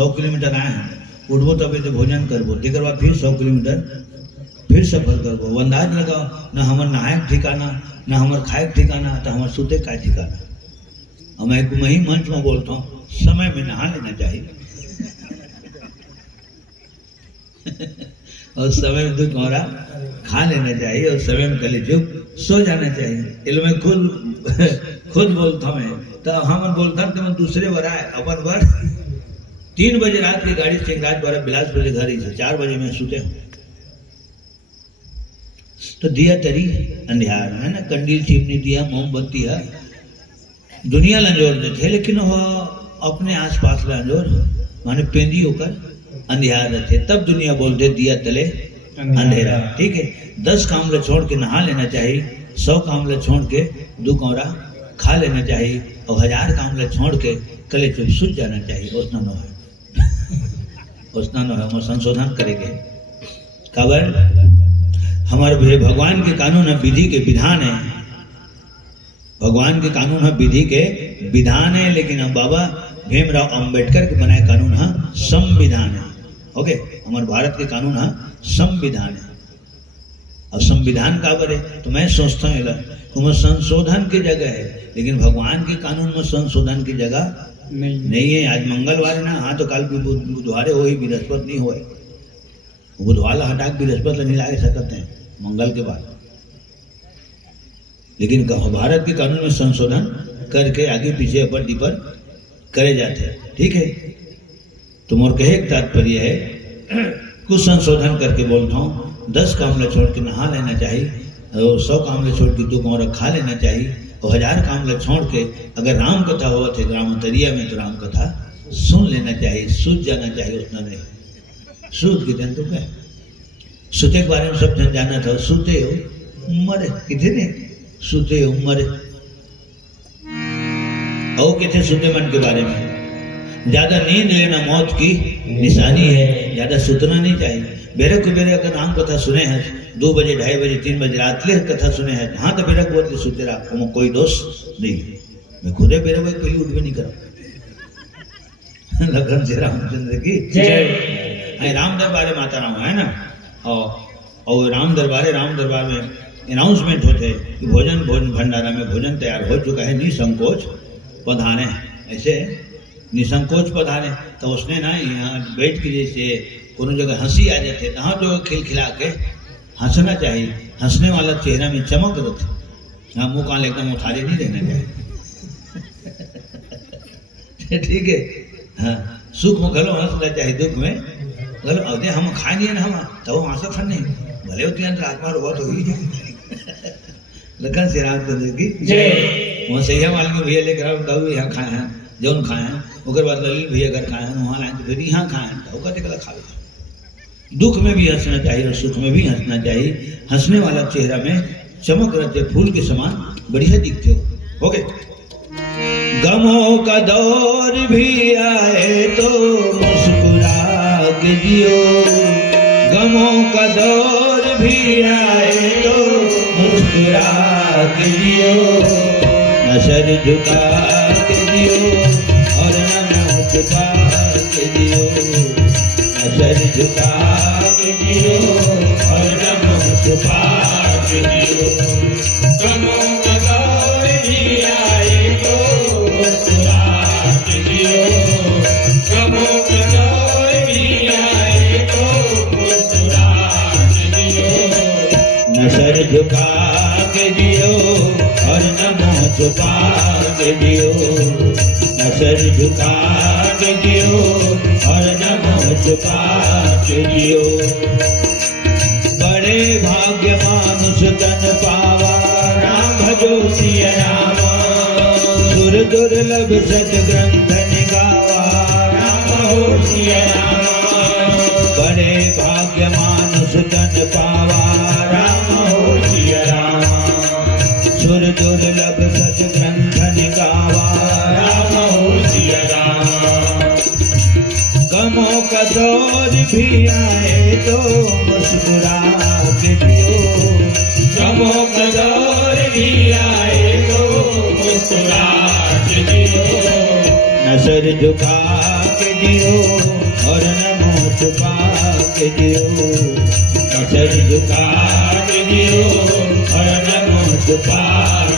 100 kilometre आए हैं, उठबो तब तो भोजन करबो, तेकर बाद फिर 100 किलोमीटर फिर सफर करबो। अंदाज लगाओ, न हमर नहाए ठिकाना, न हमर खाए ठिकाना, तो हमर सुते का ठिकाना। और मैं ही मंच में बोलता हूँ, समय में नहा लेना चाहिए और समय में दूध और खा लेना चाहिए, और समय में कले चुप सो जाना चाहिए। इसलिए मैं खुद बोलता हूँ, तो हम बोलता हूँ तो मैं दूसरे बार आए अपन बार 3 बजे रात की गाड़ी चिंगराज द्वारा बिलासपुर घर ही से 4 बजे में सुते हूँ। तो दिया तरी अंधियार है ना, कंडील चिमनी दिया मोमबत्ती है, दुनिया लंजोर देते, लेकिन वो अपने आसपास लंजोर माने पेंदी होकर अंधियार रहते, तब दुनिया बोलते दिया तले अंधेरा। ठीक है, 10 काम ले छोड़ के नहा लेना चाहिए, 100 काम ले छोड़ के 2 कौरा खा लेना चाहिए, और 1000 काम ले छोड़ के कले चुप सूझ जाना चाहिए। उतना न है हम संशोधन करेंगे। खबर हमारे भगवान के कानून है, विधि के विधान है, भगवान के कानून है, विधि के विधान है, लेकिन हम बाबा भीमराव अंबेडकर के बनाए कानून है संविधान है। ओके, हमारे भारत के कानून है संविधान है। और संविधान का बरे तो मैं सोचता हूँ तो संशोधन की जगह है, लेकिन भगवान के कानून में संशोधन की जगह नहीं है। आज मंगलवार है ना, हाँ तो कल बुधवारे हो ही, बृहस्पति नहीं हो, बुधवार हटा के बृहस्पति नहीं ला सकते हैं मंगल के बाद। लेकिन भारत के कानून में संशोधन करके आगे पीछे अपर डिपर करे जाते हैं। ठीक है, तो मोर कहे तात्पर्य है, कुछ संशोधन करके बोलता हूँ, 10 काम ले छोड़ के नहा लेना चाहिए, और 100 काम ले छोड़ के 2 कौरा खा लेना चाहिए, और 1000 काम ले छोड़ के अगर राम कथा हुआ थे ग्रामोत्तरिया में तो राम कथा सुन लेना चाहिए, सूझ जाना चाहिए। उतना नहीं सूझ के दिन तो क्या सुते के बारे में सब जन जाना था, सुते हो मरे कितने सुते हो मरे, और कहते सुते मन के बारे में ज्यादा नींद लेना मौत की निशानी है, ज्यादा सुतना नहीं चाहिए। बेरे को बेरे अगर राम कथा सुने हैं 2 बजे 2:30 बजे 3 बजे रात ले कथा सुने हैं, हाँ तो बेरे को सुते रहा, कोई दोष नहीं। मैं खुदे बेरे को पहले उठ भी नहीं करा लखन से रामचंद्र की जय। राम दरबारे माता राम है ना, और राम दरबार में अनाउंसमेंट होते कि भोजन भंडारा में भोजन तैयार हो चुका है, निसंकोच पधारे। ऐसे निसंकोच पधारे, तो उसने ना यहाँ बैठ के जैसे कोनो जगह हंसी आ जाते, तहाँ जो खिलखिला के हंसना चाहिए, हंसने वाला चेहरा में चमक रहती, हाँ मुँह कान एकदम उठारे नहीं रहना चाहिए ठीक है, हाँ सुख में घलो हंसना चाहिए, दुख में घलो। अरे हम खाए नहीं ना, हम तब हंसा फन नहीं भले होती है आत्मा रोबत होगी लखन श्री रामचंद्र की जय। वहाँ सैया वाले भैया लेकर आओ, यहाँ खाए हैं जौन खाए हैं, उसके बाद ललित भैया अगर खाए हैं वहाँ लाए तो फिर यहाँ खाए हैं, तो कहते कला खा लो। दुख में भी हंसना चाहिए और सुख में भी हंसना चाहिए, हंसने वाला चेहरा में चमक रहते, फूल के समान बढ़िया दिखते हो। ओके, गमों का दौर भी आए तो मुस्कुरा के जियो, गमों का दौर भी आए तो मुस्कुरा के जियो, न सर झुका के जियो और न छुपा के जियो, न सर झुका के जियो और न छुपा के जियो। गमों का दौर भी आए तो मुस्कुरा के जियो, गमों का दौर भी आए तो मुस्कुरा के जियो, न सर झुका के जियो और न मुँह छुपा के जियो, न सर झुका के जियो और न मुँह छुपा के जियो। बड़े भाग्यवान सुतन पावा राम भजो सिया राम, सुर दुर्लभ सत ग्रंथ निगावा राम हो सिया राम। बड़े भाग्यवान सुतन पावा राम हो सिया राम, सुर दुर्लभ सत ग्रंथ निगावा राम हो सिया राम। गमों का दौर भी आए तो मुस्कुरा के जियो, गमों का दौर भी आए तो मुस्कुरा के जियो, न सर झुका के दियो और नमो छुपा के दियो, सर झुका के दियो और नमो छुपा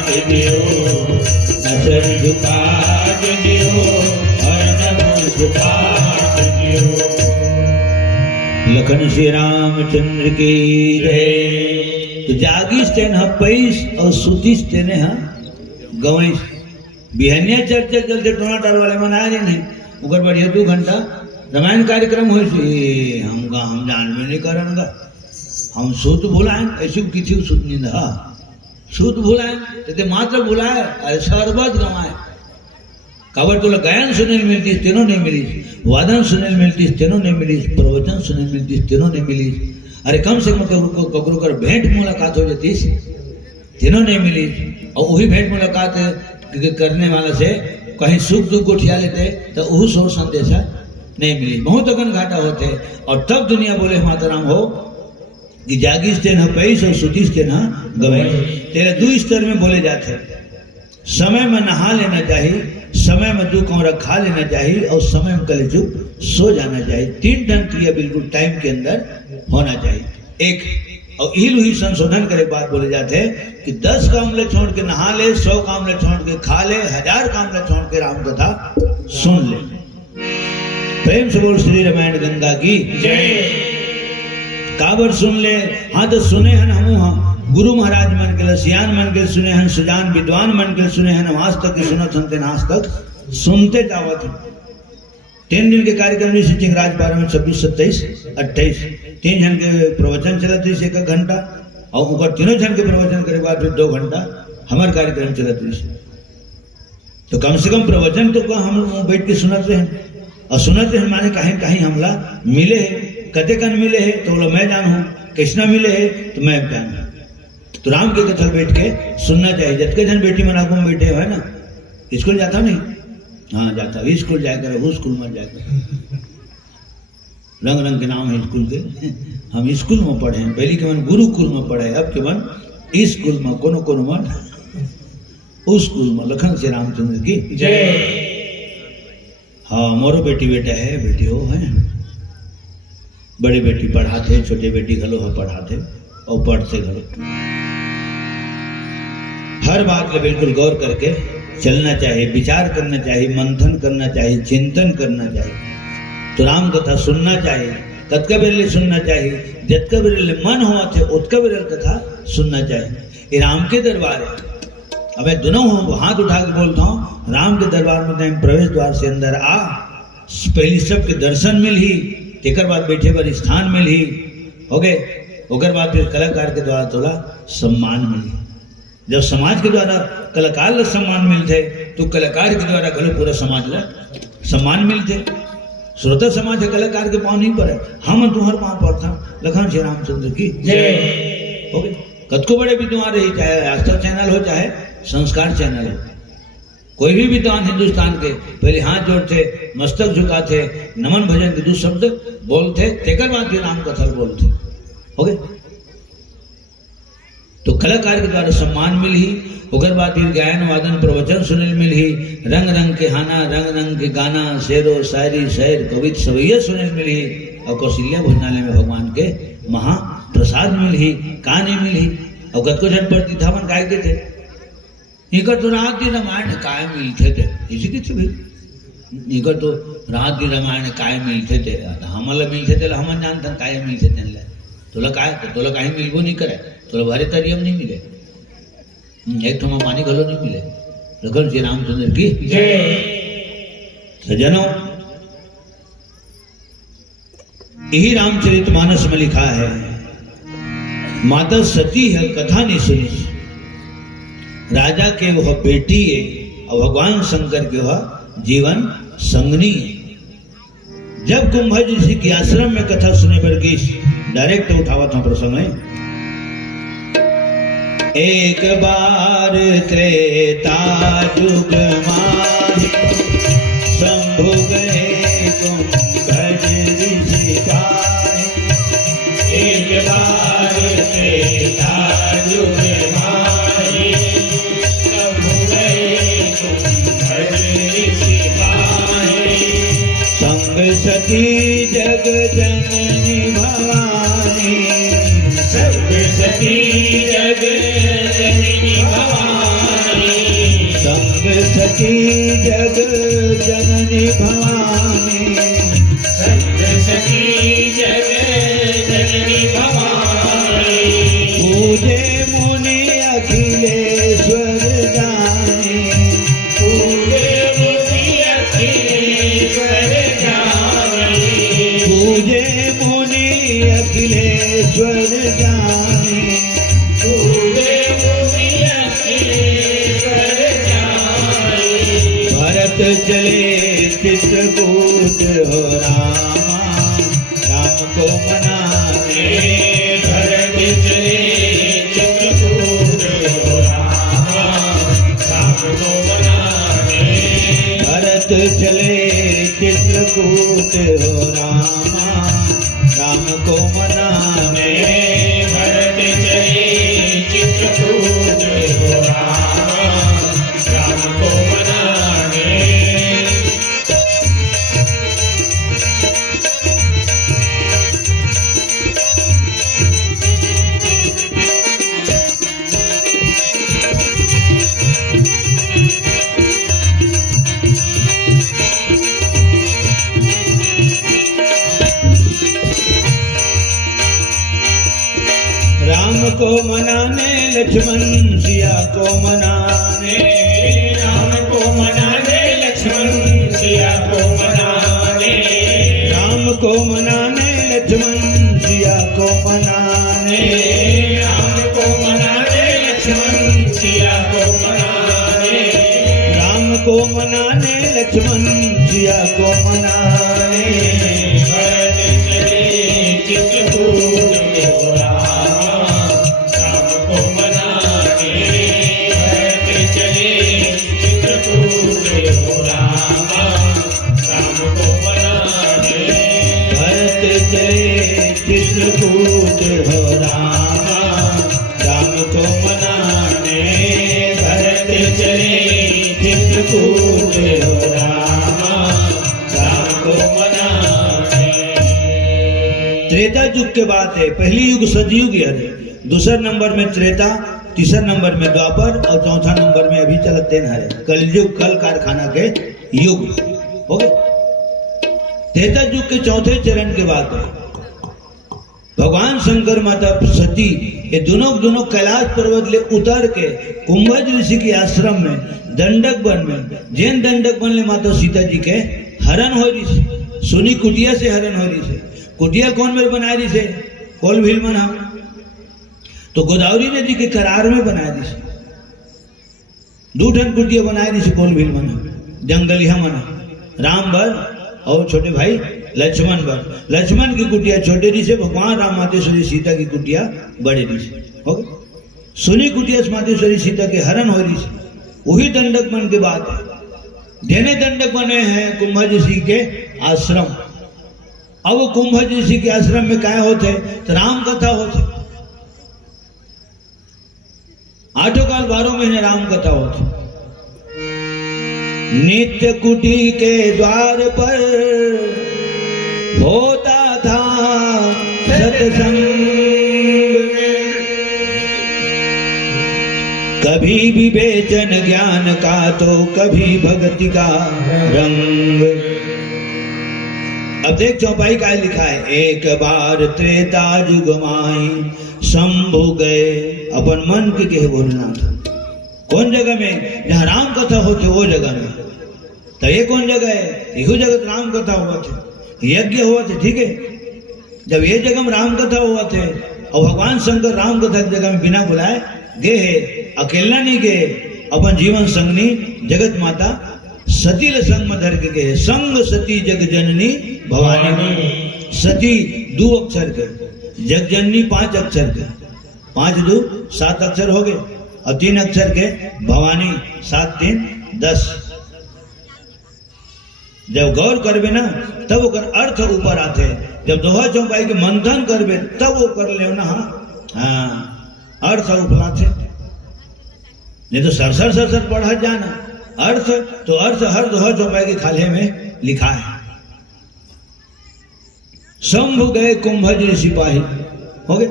के दियो, सर झुका के दियो और नमो छुपा के दियो। लखन श्री रामचंद्र की जय। तो जागीस तेन हा पैस और सुतीस तेने हा गवैस। बिहनिया चर्चा चलते टोनाटार वाले मना रहे नहीं उगर बढ़िया 2 घंटा रामायण कार्यक्रम हो हम जान में नहीं करनगा हम सूत भुलाएं ऐसी किसी सूत नहीं था सूत भुलाएं ते मात्र भुलाए अरे सर्वत गवाए काबर तुला गायन सुने मिलती तेनों नहीं मिली, वादन सुने मिलती तेनों नहीं मिली, प्रवचन सुने मिलती तेनों नहीं मिली। अरे कम से कम ककरो कर भेंट मुलाकात हो जाती तेनों नहीं मिली। और वही भेंट मुलाकात करने वाला से कहीं सुख दुख उठिया लेते तो वह सोर संदेशा नहीं मिली, बहुत अगन घाटा होते। और तब दुनिया बोले माताराम हो कि जागीस तेना पैस और सुतीस तेना गवैस। तेरे 2 स्तर में बोले जाते, समय में नहा लेना चाहिए, समय में 2 कमरा खा लेना चाहिए और समय में कल चुप सो जाना चाहिए। 3 टन क्रिया बिल्कुल टाइम के अंदर होना चाहिए। एक और ही संशोधन करे बात बोले जाते हैं कि 10 कामले छोड़ के नहा ले, 100 कामले छोड़ के खा ले, 1000 कामले छोड़ के राम कथा सुन ले। प्रेम से बोल श्री रामायण गंगा की जय। काबर सुन ले, हाँ तो सुने हैं हम हाँ गुरु महाराज मन के सियान मन के सुने हैं, सुजान विद्वान मन के सुने हैं, आज तक सुनत सुनते आज तक सुनते जावत। 3 दिन के कार्यक्रम में सिंह राजपाल में 26, 27, 28 3 जन के प्रवचन चलते 1 घंटा और ऊपर 3 जन के प्रवचन करे बाद 2 घंटा हमारे कार्यक्रम चलते। तो कम से कम प्रवचन तो हम बैठ के सुनते हैं और सुनते हैं माने कहीं कहीं हमला मिले है, कते कन मिले है तो बोलो मैं जानूँ, कृष्णा मिले है तो मैं जानूँ। तो राम के कथा बैठ के सुनना चाहिए। जतके जन बेटी मना को बैठे हो है ना, स्कूल जाता नहीं, हाँ जाता स्कूल जाकर वो स्कूल में जाकर रंग रंग के नाम है स्कूल के। हम स्कूल में पढ़े हैं, पहली के मन गुरुकुल में पढ़े, अब के मन स्कूल में कोनो मन उस स्कूल में। लखन श्री रामचंद्र की जय। हाँ मोरो बेटी बेटा है, बेटी हो है, बड़े बेटी पढ़ाते, छोटे बेटी घलो है पढ़ाते और पढ़ते घलो। हर बात में बिल्कुल गौर करके चलना चाहिए, विचार करना चाहिए, मंथन करना चाहिए, चिंतन करना चाहिए। तो राम कथा सुनना चाहिए, कतका बेरले सुनना चाहिए, जतका बेरले मन हुआ थे उतका बेरल कथा सुनना चाहिए। ये राम के दरबार है। अब मैं दोनों हाथ उठा के बोलता हूँ, राम के दरबार में टाइम प्रवेश द्वार से अंदर आ, पहली सबके दर्शन मिल ही, तेकर बाद बैठे पर स्थान मिल ही हो गए, ओकर बाद फिर कलाकार के द्वारा थोड़ा सम्मान मिली। जब समाज के द्वारा कलाकार ला सम्मान मिलते तो कलाकार के द्वारा गलो पूरा समाज ला सम्मान मिलते। श्रोता समाज है कलाकार के पाँव नहीं पड़े, हम तुम्हारे पाँव पड़ता। लखन श्री रामचंद्र की जय। हो गए कतको बड़े विद्वान रही, चाहे आस्था चैनल हो चाहे संस्कार चैनल हो, कोई भी विद्वान हिंदुस्तान के पहले हाथ जोड़ते, मस्तक झुकाते, नमन भजन के 2 शब्द बोलते, तेकर बाद फिर राम कथा बोलते। हो गए तो कलाकार के द्वारा सम्मान मिल ही, ओकर बाद फिर गायन वादन प्रवचन सुनिल मिल ही, रंग रंग के हाना, रंग रंग के गाना, शेरो शायरी शहर कवित सवैया सुनिल मिल ही, और कौशल्या भोजनालय में भगवान के महाप्रसाद मिल ही, कहानी मिल ही। और कतको झटपट थी था मन काय के थे इकर तो रात दिन रामायण काय मिलते थे, इसी की थी भाई इकर तो रात दिन रामायण काय मिलते थे, हमला मिलते थे हम जानते काय मिलते थे। तोला काय तोला काही मिलबो नहीं करे, तोला भरे तरियम नहीं मिले, एक ठो पानी घलो नहीं मिले। लखन श्री रामचंद्र की जय। सजनों यही रामचरितमानस में लिखा है, माता सती है कथा नहीं सुनी, राजा के वह बेटी है और भगवान शंकर के वह जीवन संगनी है। जब कुंभज ऋषि के आश्रम में कथा सुने पर गीस डायरेक्ट उठावा था प्रसंग है। एक बार त्रेता युग माही शंभु गए कुंभज ऋषि काहे। एक बार त्रेता युग माही शंभु गए कुंभज ऋषि काहे। संग जग जननी भवानी, सर्वसती जग जननी भवानी, सर्वसती जग जननी भवानी, सर्वसती जग जननी भवानी, पूजे मुनि अखिलेश्वर जाने, पूजे मुनि अखिलेश्वर जाने, पूजे मुनि अखिलेश्वर जाने, पूजे मुनि अखिलेश्वर जाने, भरत चले चित्रकूट हो रामा, राम को मनाने, भरत चले चित्रकूट हो रामा, राम को मनाने, भरत चले चित्रकूट हो रामा, राम को मनाने, भरत चले चित्रकूट हो रामा, राम को मनाने, राम को मनाने लक्ष्मण सिया को मनाने, राम को मनाने लक्ष्मण सिया को मनाने, राम को मनाने लक्ष्मण सिया को मनाने, राम को मनाने लक्ष्मण सिया को मनाने, राम को मनाने लक्ष्मण सिया को मनाने, भरत चले चित्रकूट हो रामा, राम को मनाने, भरत चले चित्रकूट हो रामा, राम को मनाने, भरत चले चित्रकूट हो रामा, राम को मनाने, भरत चले चित्रकूट हो रामा, राम को मनाने। त्रेता युग के बाद है, पहली युग सतयुग है, दूसरा नंबर में त्रेता, तीसरा नंबर में द्वापर और चौथा नंबर में अभी चलत तेन है कलयुग, कल कारखाना के युग हो गए। त्रेता युग के चौथे चरण के बाद भगवान शंकर माता सती ये दोनों कैलाश पर्वत ले उतर के कुंभज ऋषि के आश्रम में दंडक वन में जैन दंडक वन ले माता सीता जी के हरण हो रही से, सुनी कुटिया से हरण हो रही से। कुटिया कौन मेरे बनाए रही से? कोल भील मना, तो गोदावरी नदी के करार में बनाए रही से। दूठन कुटिया बनाए रही से कोल भील मना, जंगलिया मना, राम बर और छोटे भाई लक्ष्मण बर। लक्ष्मण की कुटिया छोटे री से, भगवान राम मातेश्वरी सीता की कुटिया बड़े री से। हो गए। सुनी कुटिया मातेश्वरी सीता के हरण हो रही से, वही दंडक वन के बाद है। देने दंडक बने हैं कुंभज ऋषि के आश्रम। अब वो कुंभज ऋषि के आश्रम में क्या होते? तो राम कथा होते, 8 काल 12 महीने राम कथा होती। नित्य कुटी के द्वार पर होता था सत्संग, कभी विवेचन ज्ञान का तो कभी भक्ति का रंग। अब देख चौपाई का लिखा है, एक बार त्रेता युग माई शंभु गए अपन मन के कहे बोलना था। कौन जगह में? जहाँ राम कथा होते वो जगह में। तो ये कौन जगह है? यही जगह राम कथा हुआ थे, यज्ञ हुआ थे। ठीक है, जब ये जगह में राम कथा हुआ थे और भगवान शंकर राम कथा की जगह में बिना बुलाए गए है, अकेला नहीं गए, अपन जीवन संगनी जगत माता सती ल संग में धर के गए। संग सती जग जननी भवानी। सती 2 अक्षर के, जग जननी 5 अक्षर के, 5 2 7 अक्षर हो गए, और 3 अक्षर के भवानी, 7 3 10। जब गौर करबे ना तब ओकर अर्थ ऊपर आते। जब दोहा चौपाई के मंथन करबे तब वो कर ले ना। हाँ, अर्थ ऊपर आते, नहीं तो सरसर पढ़ा जाना। अर्थ तो अर्थ हर दोहा चौपाई के खाले में लिखा है। शंभु गए कुंभज सिपाही, हो गए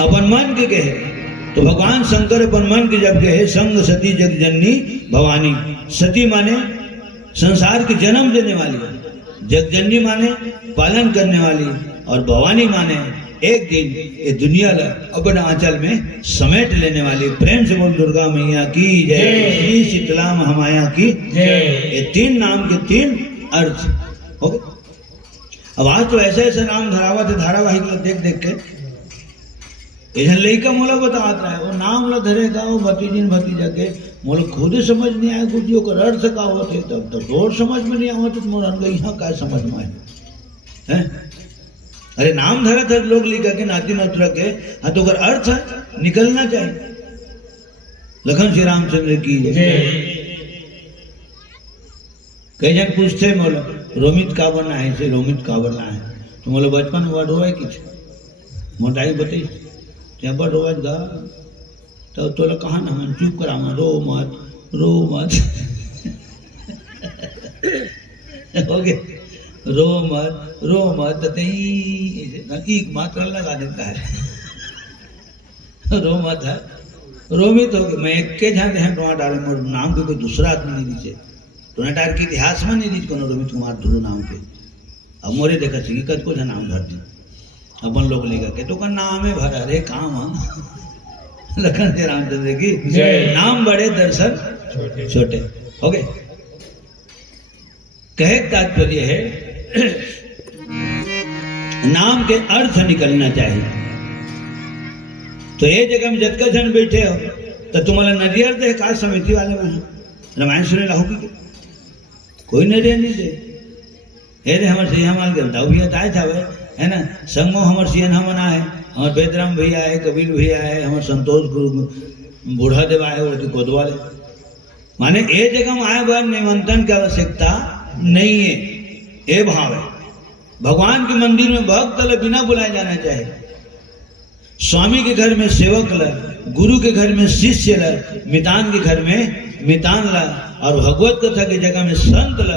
अपन मन के कहे। तो भगवान शंकर अपन मन के जब कहे संग सती जग जननी भवानी। सती माने संसार के जन्म देने वाली, जग जननी माने पालन करने वाली, और भवानी माने एक दिन ये दुनिया अपने आंचल में समेट लेने वाली। प्रेम से बोल दुर्गा मैया की जय, श्री शीतला महामाया की जय। ये तीन नाम के तीन अर्थ हो गए। अब आज तो ऐसे ऐसे नाम धरावत है धारावाहिक देख देख के। लड़का मोला बताता है वो नाम ला धरेगा वो भतीजिन भतीजा के, मोला खुद ही समझ नहीं आया कुछ ओकर अर्थ का होते, तब तो रोज समझ में नहीं आवत, मोर यहाँ का समझ में है। अरे नाम धरत है लोग लिखा के नाती नौतरा के, हाँ तो अगर अर्थ है निकलना चाहिए। लखन श्री रामचंद्र की जय। कई जन पूछते मोला रोमित का बनना है, से रोमित का बनना है, तो मोला बचपन में वर्ड हुआ कि मोटाई बताई बड़ रोज गा, तो तोला कहा ना हम चुप करा रो मत हो गए, रो मत एक मात्रा लगा देता है रो मत है रोमित हो गए। मैं एक के ध्यान ध्यान टोना डाले मोर नाम के कोई दूसरा आदमी नहीं दीजिए, टोना डाल के इतिहास में नहीं दीजिए कोनो रोमित कुमार धुरु नाम के। अब मोरे देखा चाहिए कद को नाम धर दी अपन लोग लेगा के तो का नाम है भरा रे काम हम लखन श्री रामचंद्र की नाम बड़े दर्शन छोटे हो गए। कहे तात्पर्य है नाम के अर्थ निकलना चाहिए। तो ये जगह में जतका जन बैठे हो तो तुम्हारा नरियर दे का समिति वाले में रामायण सुने लाओ की कोई नरियर नहीं दे। हे रे हमारे सिया माल के बताओ भैया ताए था भाई है ना, संगमो हमार सियन मना है, हमारे बेदराम भैया है, कबीर भैया है, हमारे संतोष गुरु बूढ़ा देवा है, वो कोतवाल है। माने ये जगह में आए बार निमंत्रण की आवश्यकता नहीं है, ये भाव है। भगवान के मंदिर में भक्त ल बिना बुलाए जाना चाहिए। स्वामी के घर में सेवक ल, गुरु के घर में शिष्य ल, मितान के घर में मितान ल, और भगवत कथा की जगह में संत ल,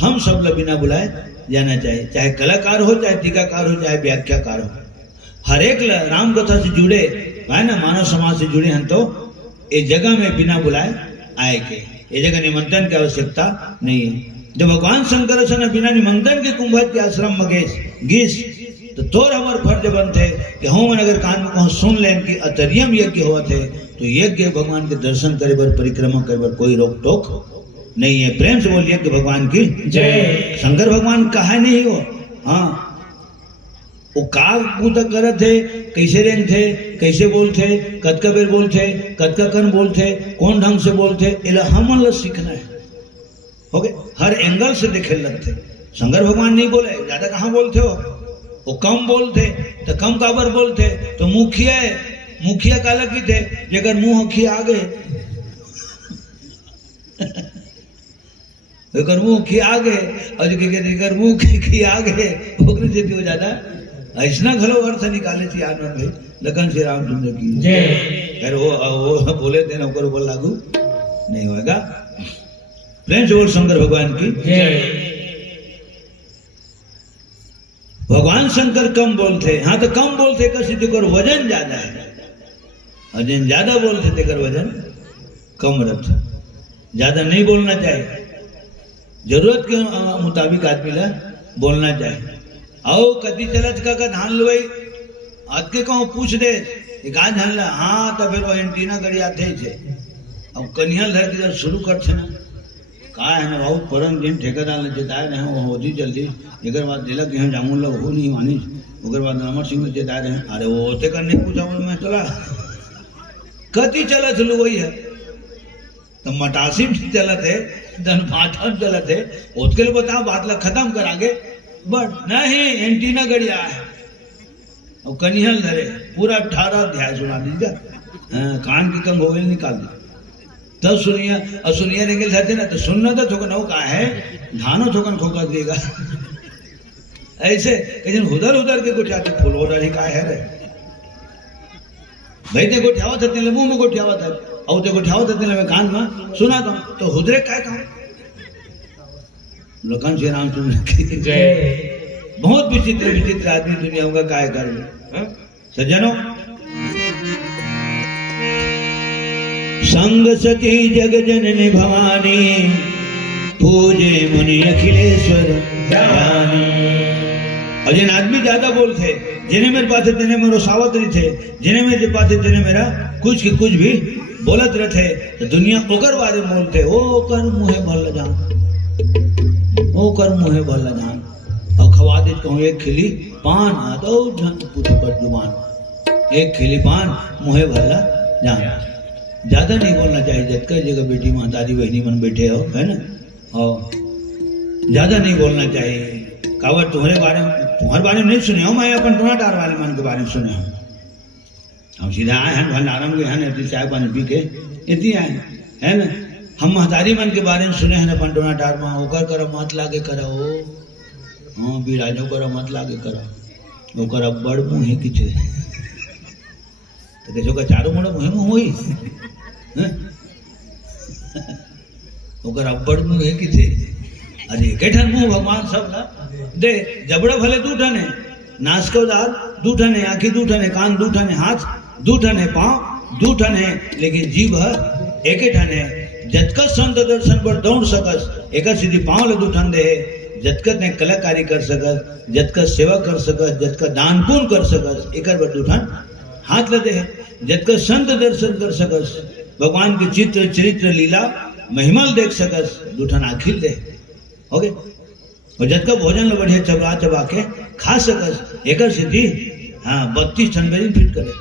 हम सब ल बिना बुलाए जाना चाहिए। चाहे कलाकार हो, चाहे टीकाकार हो, चाहे व्याख्याकार हो, हर एक राम कथा से जुड़े है ना, मानव समाज से जुड़े हैं, तो ये जगह में बिना बुलाए आए के ये जगह निमंत्रण की आवश्यकता नहीं है। जब भगवान शंकर से बिना निमंत्रण के कुंभज के आश्रम में गीस तो तोर हमार फर्ज बनते कि हम अगर कान में कहूँ सुन लें कि अतरियम यज्ञ हुआ थे, तो यज्ञ भगवान के दर्शन करे बर, परिक्रमा करे बर कोई रोक टोक नहीं है। प्रेम से बोलिए कि भगवान की जय। शंकर भगवान कहा नहीं हो, हाँ वो का पूता करत थे, कैसे रेंग थे, कैसे बोलते, कद का बेर बोलते, कद का कन बोलते, कौन ढंग से बोलते, इला हम लोग सीखना है। हो गए हर एंगल से देखे लगते। शंकर भगवान नहीं बोले ज्यादा कहाँ बोलते हो, वो कम बोलते तो कम काबर बोलते, तो मुखिया का लगी थे जगह मुंह अखिया आगे मुंह खी आगे और मुंह खी आगे ओकरे से हो जाता ऐसा घलो अर्थ निकाले थी आनंद भाई लखन श्री रामचंद्र की जय। वो बोले थे ना ऊपर लागू नहीं होगा। प्रेम से बोल शंकर भगवान की जय। भगवान शंकर कम बोलते, हाँ तो कम बोलते कैसे तेकर वजन ज्यादा है, वजन ज्यादा बोलते तेकर वजन कम रहता। ज्यादा नहीं बोलना चाहिए, जरूरत के मुताबिक आदमी ला बोलना चाहिए। आओ कति चलत का धान लो भाई आज के कहूँ पूछ दे कहा धान ला, हाँ तो फिर वो एंटीना गड़ी आते ही थे। अब कन्हैया धर के जब शुरू करते ना कहा है ना भाव परम दिन ठेकेदार ने चेताए रहे वो होती जल्दी एक बाद दिलक यहाँ जामुन लोग हो नहीं मानी ओकर बाद अमर सिंह ने चेताए रहे अरे वो होते करने पूछा मैं चला कति चलत लो वही है तो मटासिम चलत है धनपाठन चलत है उसके लिए बताओ बात ला खत्म कर आगे बट नहीं एंटीना गड़िया है और कन्हैया धरे पूरा 18 अध्याय सुना दीजिएगा कान की कंग हो गई निकाल दी तब सुनिए और सुनिए निकल जाते ना तो सुनना तो थोकन हो का है धानो थोकन खोका देगा ऐसे कहीं उधर उधर के कुछ आते फूल उधर ही का है रे भाई ते गोठियावत हते मुंह में गोठियावत है और ते गोठियावत हते मैं कान में सुना तो हुदरे काय कहा लखन श्री रामचंद्र की जय। विचित्र विचित्र आदमी दुनिया का काय कर सज्जनों। संग सती जग जननी भवानी पूजे मुनि अखिलेश्वर ज्ञानी। और जिन आदमी ज्यादा बोलते जिन्हें मेरे पास तेने मेरो सावत्री थे, जिन्हें मेरे पास तेने मेरा कुछ की कुछ भी बोलत रहे तो दुनिया ओकर बारे में बोलते ओ कर मुहे भल जान, ओ कर मुहे भल जान। और खवा दे कहूँ एक खिली पान आ तो पूछ पर जुबान, एक खिली पान मुहे भला जान। ज्यादा नहीं बोलना चाहिए, जब कई जगह बेटी माँ दादी बहनी मन बैठे हो है ना, और ज्यादा नहीं बोलना चाहिए। कावत तुम्हारे बारे में नहीं सुने हो, मैं अपन टोनाटार वाले मन के बारे में सुने हो। हम सीधा आए हैं भंडारम के हैं इतनी चाय पानी पी के इतनी आए है ना। हम महतारी मन के बारे में सुने हैं अपन टोनाटार में, ओकर करो मत लागे करो, हाँ बिराजो करो मत लागे करो, ओकर अब्बड़ मुँह है किचे तो कैसे का चारों मोड़ा मुँह में हुई ओकर अब्बड़ मुँह है किचे। अरे केठन मुँह भगवान सब ना दे, जबड़ा भले दू ठने, नाश को दाल दू ठने, आँखी दू ठने, कान दू ठने, हाथ दू ठने, पाँव दू ठने, लेकिन जीभ एक ठने। जतकत संत दर्शन पर दौड़ सकस एक सीधी पाँव ले दू ठन दे, जतकत ने कलाकारी कर सकस, जतकत सेवा कर सकस, जतकत दान पुण्य कर सकस एक बार दू ठन हाथ ले दे। जतकत संत दर्शन कर सकस, भगवान के चित्र चरित्र लीला महिमल देख सकस दू ठन आखिल दे हो गए। और जब का भोजन बढ़िया चबा चबा के खा सकस एक सिद्धि हाँ 32 ठन बेरिंग फिट करे।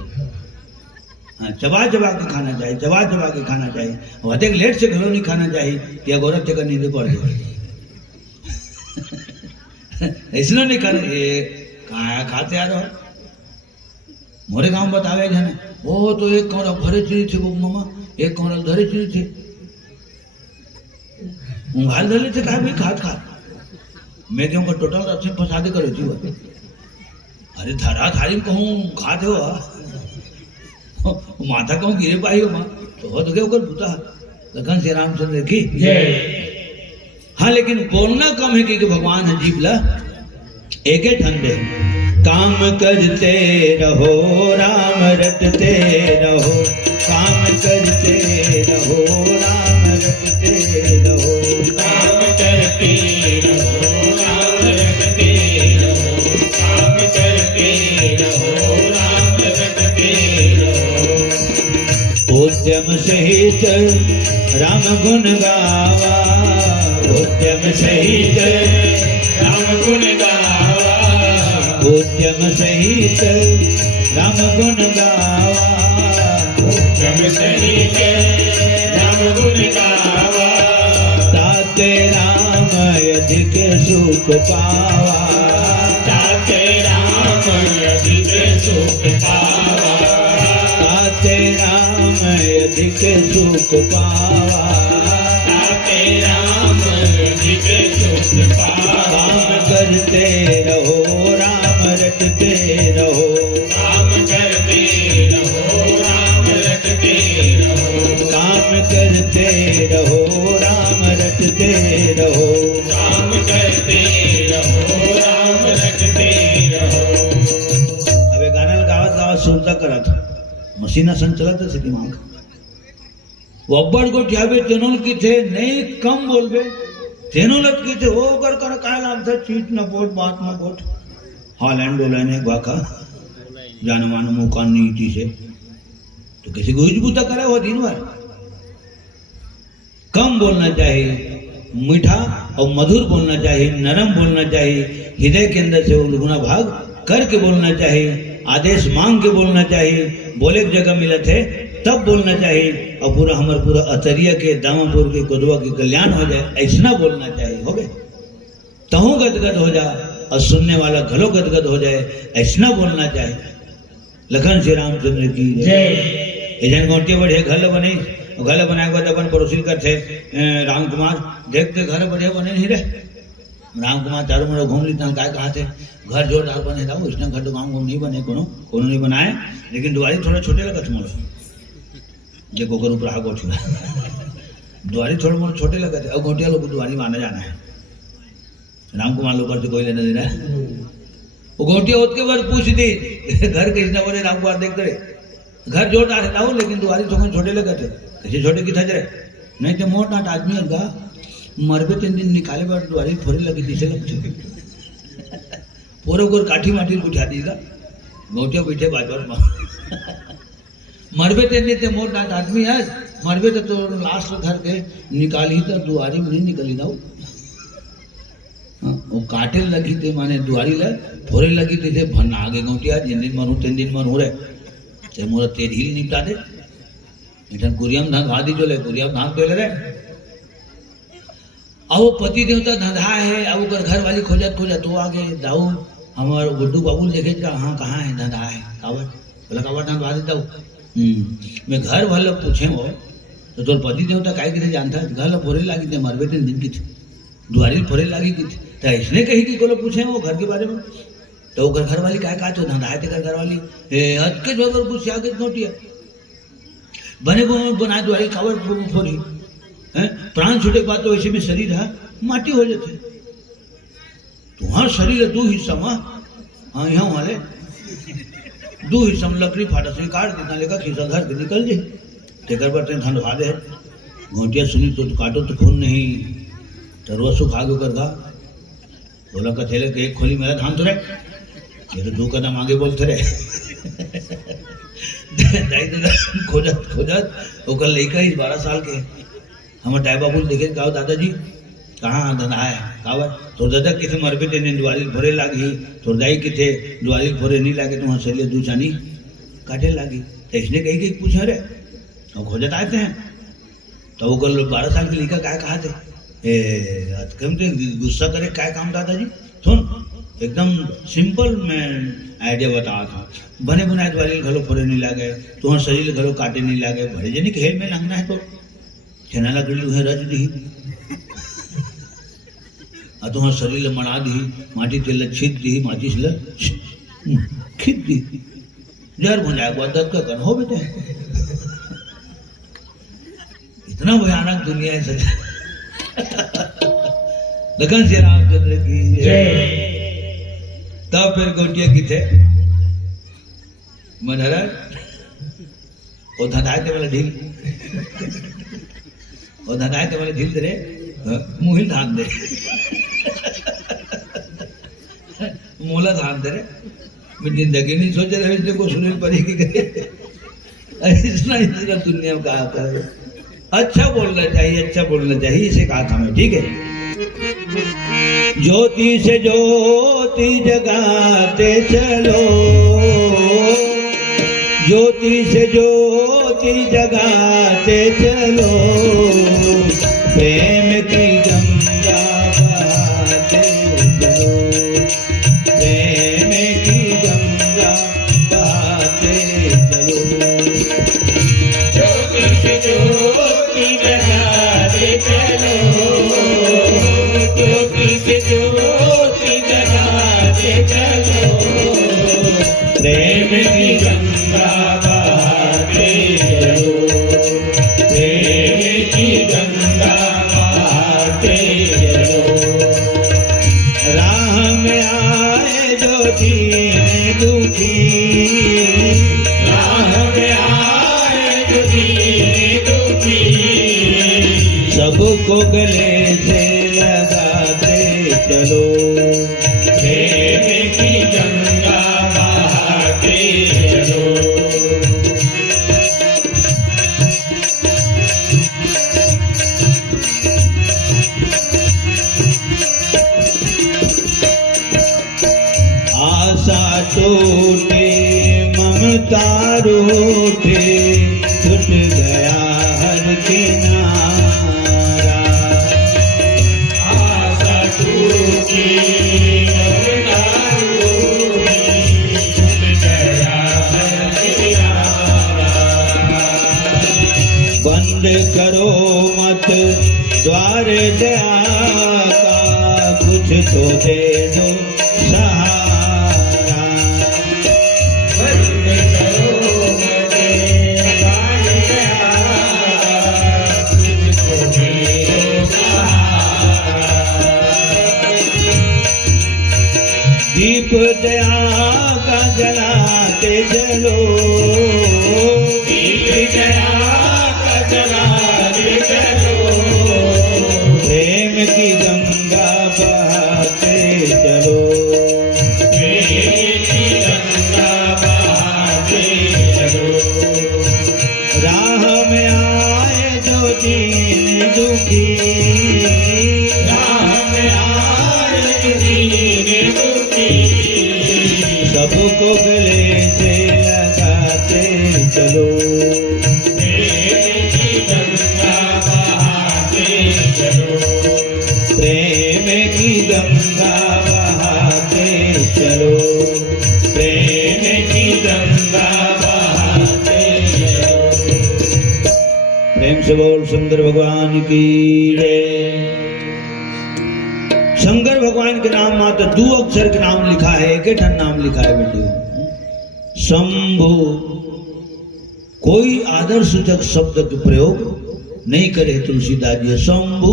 हाँ चबा चबा के खाना चाहिए, चबा चबा के खाना चाहिए। और अधिक लेट से घरों नहीं खाना चाहिए कि अगौरत चकर नींद पड़ जाए इसलिए नहीं खाना। ये कहाँ खाते आ रहा मोरे गांव बतावे जाने वो तो एक कमरा भरे चिड़ी थे वो मामा, एक कमरा धरे चिड़ी थे उंगाल धरे थे कहा भाई खात खात मैं क्यों टोटल रस्सी फंसा दे करो थी। अरे धरा थारी कहूँ खाते हो माथा कहूँ गिरे पाई हो माँ तो हो तो क्या ओकर भूता लखन श्री रामचंद्र की जय। हाँ लेकिन बोलना कम है कि भगवान है जीव ला एक ठंडे। काम करते रहो राम रटते रहो, काम करते रहो राम रटते रहो, काम करते रहो राम रटते रहो, काम करते रहो राम रटते रहो। उद्यम सहित राम गुण गावा, उद्यम सहित राम गुण गावा, उद्यम सहित राम गुण गावा, उद्यम सहित राम गुण गावा, ताते राम अधिक सुख पावा, ताते राम अधिक सुख पावा, ताते राम अधिक सुख पावा, ताते राम अधिक सुख पावा। काम करते रहो राम रटते रहो, काम करते रहो राम रटते रहो, काम करते रहो राम रटते रहो, काम करते रहो राम रटते रहो। अबे गाना गावत गावत सुरता करा था मशीना संचलत से दिमाग वो अब्बड़ को जावे तेनोल की थे नहीं कम बोलबे तेनोलत की थे वो कर काय नाम था चीट न बोट बात न बोट हॉलैंड डोलैंड एक वाका जानमान मुकान नीति से तो किसी को उजबूता करे वो दिन भर। कम बोलना चाहिए, मीठा और मधुर बोलना चाहिए, नरम बोलना चाहिए, हृदय के अंदर से वो गुना भाग करके बोलना चाहिए, आदेश मांग के बोलना चाहिए, बोले की जगह मिले थे तब बोलना चाहिए और पूरा हमारे पूरा अतरिया के दामापुर के कोदवा के कल्याण हो जाए ऐसा बोलना चाहिए। हो गए तहु गदगद हो जा और सुनने वाला घलो गदगद हो जाए ऐसा बोलना चाहिए। लखन श्री रामचंद्र की जय। जन गोटिया बढ़िया घर बने, घर बनाए के बाद अपन पड़ोसी करते राम कुमार देखते घर बढ़िया बने नहीं रहे। राम कुमार चारों मेरा घूम लीता काय कहा थे घर जोरदार बने था उसने घर तो गाँव घूम नहीं बने कोनो नहीं बनाए लेकिन दुआरी थोड़ा छोटे लगा तुम्हारा देखो करो ऊपर गोठिया दुआरी थोड़े मोटे छोटे लगे थे। अब गोटिया लोग दुआरी माना जाना है राम कुमार लोग करते कोई लेना देना है वो गोटिया होत के बार पूछ दी घर के इसने बोले राम कुमार देखते रहे घर जोरदार है ना लेकिन दुआरी तो छोटे लगे थे कैसे छोटे की था जरे नहीं तो मोट नाट आदमी होगा मरबे 3 दिन निकाले बार दुआरी फोरे लगी दिसे लगते पूरे को काठी माटी उठा दीगा गोटिया बैठे बाजू में मरबे 3 दिन ते मोट नाट आदमी है मरबे तो लास्ट घर के निकाली तो दुआरी में नहीं निकली दाऊ वो काटे लगी थी माने दुआरी ले फोरे लगी थी भन आगे गोटिया जिन दिन मरू 3 दिन मरू रे ते मोरा तेर हिल निपटा दे इधर कुरियम धान भादी जो ले कुरियम धान तो ले रे अब पति देवता धंधा है अब घर वाली खोजत खोजत तो आगे दाऊ हमारे गुड्डू बाबू देखे हाँ कहाँ है धंधा है कावर बोला कावर धान भादी दाऊ मैं घर वाले पूछे वो तो तोर पति देवता काय के जानता है घर फोरे लगी थे मरबे 3 दिन की थी दुआरी फोरे लगी थी तो इसने कही कि को पूछे वो घर के बारे में तो घर वाली काय कहा तो धंधा है तेरा घर वाली हद के जो पूछ आगे नोटिया बने बना दुआरी कावर फोरी है प्राण छूटे के बाद तो ऐसे में शरीर है माटी हो जाते तुम्हारा शरीर है 2 हिस्सा में हाँ यहाँ वाले 2 हिस्सा में लकड़ी फाटा से काट देना लेकर खींचा घर के निकल जाए टेकर पर तेन धन दे घोटिया सुनी तो काटो तो खून नहीं तरुआ सुखा गो कर गा बोला कथेले के एक खोली मेरा धान तो रे ये तो 2 कदम आगे बोलते रे खोजत खोजत ओकर लड़का ही 12 साल के हमारे डाय बाबू देखे कहो दादाजी कहाँ धंधा है कावर तो दादा किसे मरबे तेने दुआरी फोरे लागी तो दाई किथे दुआरी फोरे नहीं लागे तो वहाँ से लिए 2 चानी काटे लागी तो इसने कही कि पूछे रे और खोजत आते हैं तो वो कल 12 साल के लड़का काय कहा थे कम तो गुस्सा करे काय काम दादाजी सुन एकदम सिंपल मैं आइडिया बता था बने बुनाए दुआरी घलो फोरे नहीं लागे तुम्हारे शरीर घलो काटे नहीं लागे भरे जनी खेल में लगना है तो खेना लगड़ी है रज दी आ तुम्हारे शरीर मना दी माटी तेल छीत दी माटी से खींच दी जर भुजाए दर्द का गन हो बेटे इतना भयानक दुनिया है सच लगन से रामचंद्र की जय तब फिर गोटिया की थे मनहरा और धनाए थे वाला ढील और धनाए थे वाला ढील तेरे मुहिल धान दे मोला धान दे रे मैं जिंदगी नहीं सोच रहे इसलिए को सुनील परी की करे इतना दुनिया में कहा कर अच्छा बोलना चाहिए इसे कहा था मैं ठीक है ज्योति से ज्योति जगाते चलो ज्योति से ज्योति जगाते चलो प्रेम की गंगा बहाते चलो प्रेम की गंगा बहाते चलो ज्योति से ज्योति जगाते चलो ज्योति से ज्योति जगाते चलो प्रेम की गंगा बहाते चलो प्रेम की गंगा बहाते चलो राह में आए जो दीन दुखी राह में आए जो दीन दुखी सबको गले से लगाते चलो प्रेम की गंगा बहाते चलो आशा टूटे ममता रूठे छूट गया हर किनारा आशा टूटी ममता टूटी छूट गया हर किनारा बंद करो मत द्वार दया का कुछ तो दे दो सहारा बंद करो मते बाण तुझको मेरे सहारा दीप दया का जलाते चलो, दीप दया का जलाते चलो, प्रेम की गंगा बहाते चलो, प्रेम की गंगा बहाते चलो, राह में आए जो दीन दुखी, राह में आए जो दीन दुखी, सबको गले से लगाते चलो, प्रेम की गंगा बहाते चलो, प्रेम की गंगा बहाते चलो, प्रेम की गंगा बहाते चलो। प्रेम से बोल शंकर भगवान की जय। शंकर भगवान के नाम मात्र 2 अक्षर के नाम लिखा है, एक ही नाम लिखा है बेटी, शंभु। कोई आदर सूचक शब्द के प्रयोग नहीं करे तुलसीदास जी। शंभु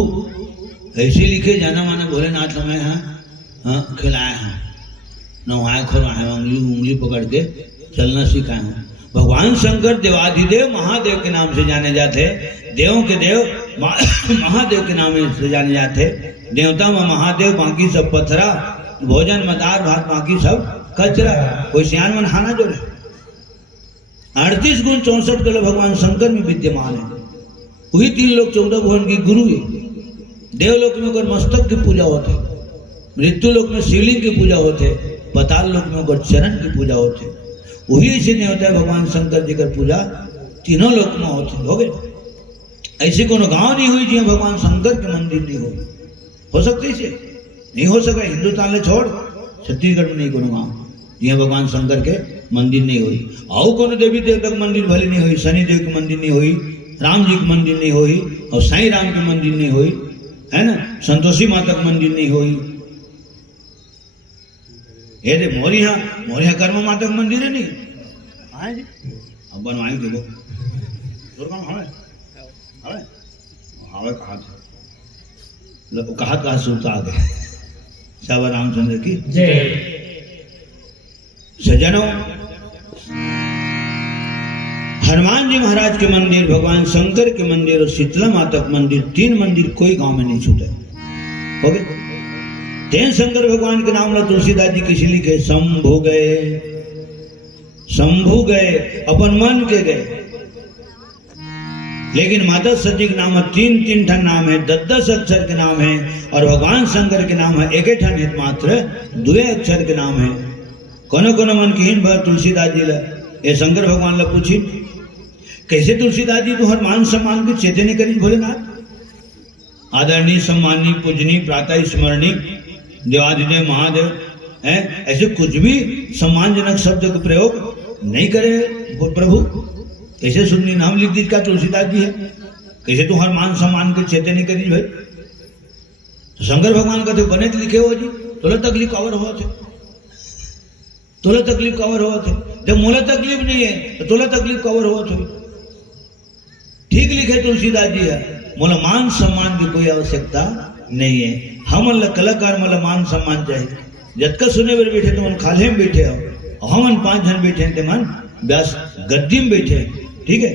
ऐसे लिखे, जाना माना भोलेनाथ हमें हाँ खिलाए हैं, नहाए खुरवाए, उंगली पकड़ के चलना सिखाए हैं। भगवान शंकर देवाधिदेव महादेव के नाम से जाने जाते, देवों के देव महादेव के नाम से जाने जाते। देवता में महादेव, बाकी सब पथरा, भोजन में दाल भात, बाकी सब कचरा, कोई सियान मन खाना जो 38 गुण 64 कला भगवान शंकर में विद्यमान है। वही 3 लोग 14 भुवन की गुरु है। देवलोक में अगर मस्तक की पूजा होते, मृत्यु लोक में शिवलिंग की पूजा होते, पाताल लोक में अगर चरण की पूजा होते, वही से नहीं होता है भगवान शंकर जी का पूजा तीनों लोक में होते। हो गए ऐसी कोनो गांव नहीं हुई जिसमें भगवान शंकर के मंदिर नहीं हो सकते, इसे नहीं हो सका। हिंदुस्तान ने छोड़ छत्तीसगढ़ में नहीं कोनो गांव जिसमें भगवान शंकर के मंदिर नहीं हुई। आओ कोनो देवी देवता के मंदिर भले नहीं हुई, शनि देव की मंदिर नहीं हुई, राम जी की मंदिर नहीं हुई, और साईं राम की मंदिर नहीं हुई, है ना, संतोषी माता की मंदिर नहीं हुई। ये दे मोरिया कर्म माता का मंदिर है नहीं आए जी, अब बनवाएंगे देखो कहा सुनता आ गए। सावा रामचंद्र की जय। सज्जनों, हनुमान जी महाराज के मंदिर, भगवान शंकर के मंदिर और शीतला माता के मंदिर, 3 मंदिर कोई गांव में नहीं छूटे। हो गए 3 शंकर भगवान के नाम ला तुलसीदास जी किसी लिखे, शंभु गए अपन मन के गए। लेकिन माता सती के नाम 3 ठन नाम है, 10 अक्षर के नाम है, और भगवान शंकर के नाम है 1 ठन है, मात्र 2 अक्षर के नाम है। कोनो कोनो मन की भर तुलसीदास जी ला ये शंकर भगवान ला पूछी, कैसे तुलसीदास जी तुहर मान सम्मान के चेते नहीं करी भोलेनाथ? आदरणीय सम्मानी पूजनी प्रातः स्मरणी देवाधिदेव महादेव है, ऐसे कुछ भी सम्मानजनक शब्द का प्रयोग नहीं करे प्रभु। कैसे सुननी नाम लिख दी का तुलसीदास जी है, कैसे तू हर मान सम्मान के चेते नहीं करी भाई? तो शंकर भगवान का तो बने लिखे हो जी, तोला तकलीफ कवर हुआ थे, तोला तकलीफ कवर हुआ थे। जब मोला तकलीफ नहीं है तो तोला तकलीफ कवर हुआ थे। ठीक लिखे तुलसीदास जी है, मोला मान सम्मान की कोई आवश्यकता नहीं है। हम कलाकार मला मान सम्मान चाहिए। जतका सुने बर बैठे तो मन खाले में बैठे हो, हम 5 जन बैठे हैं, मन व्यास गद्दी में बैठे हैं, ठीक है।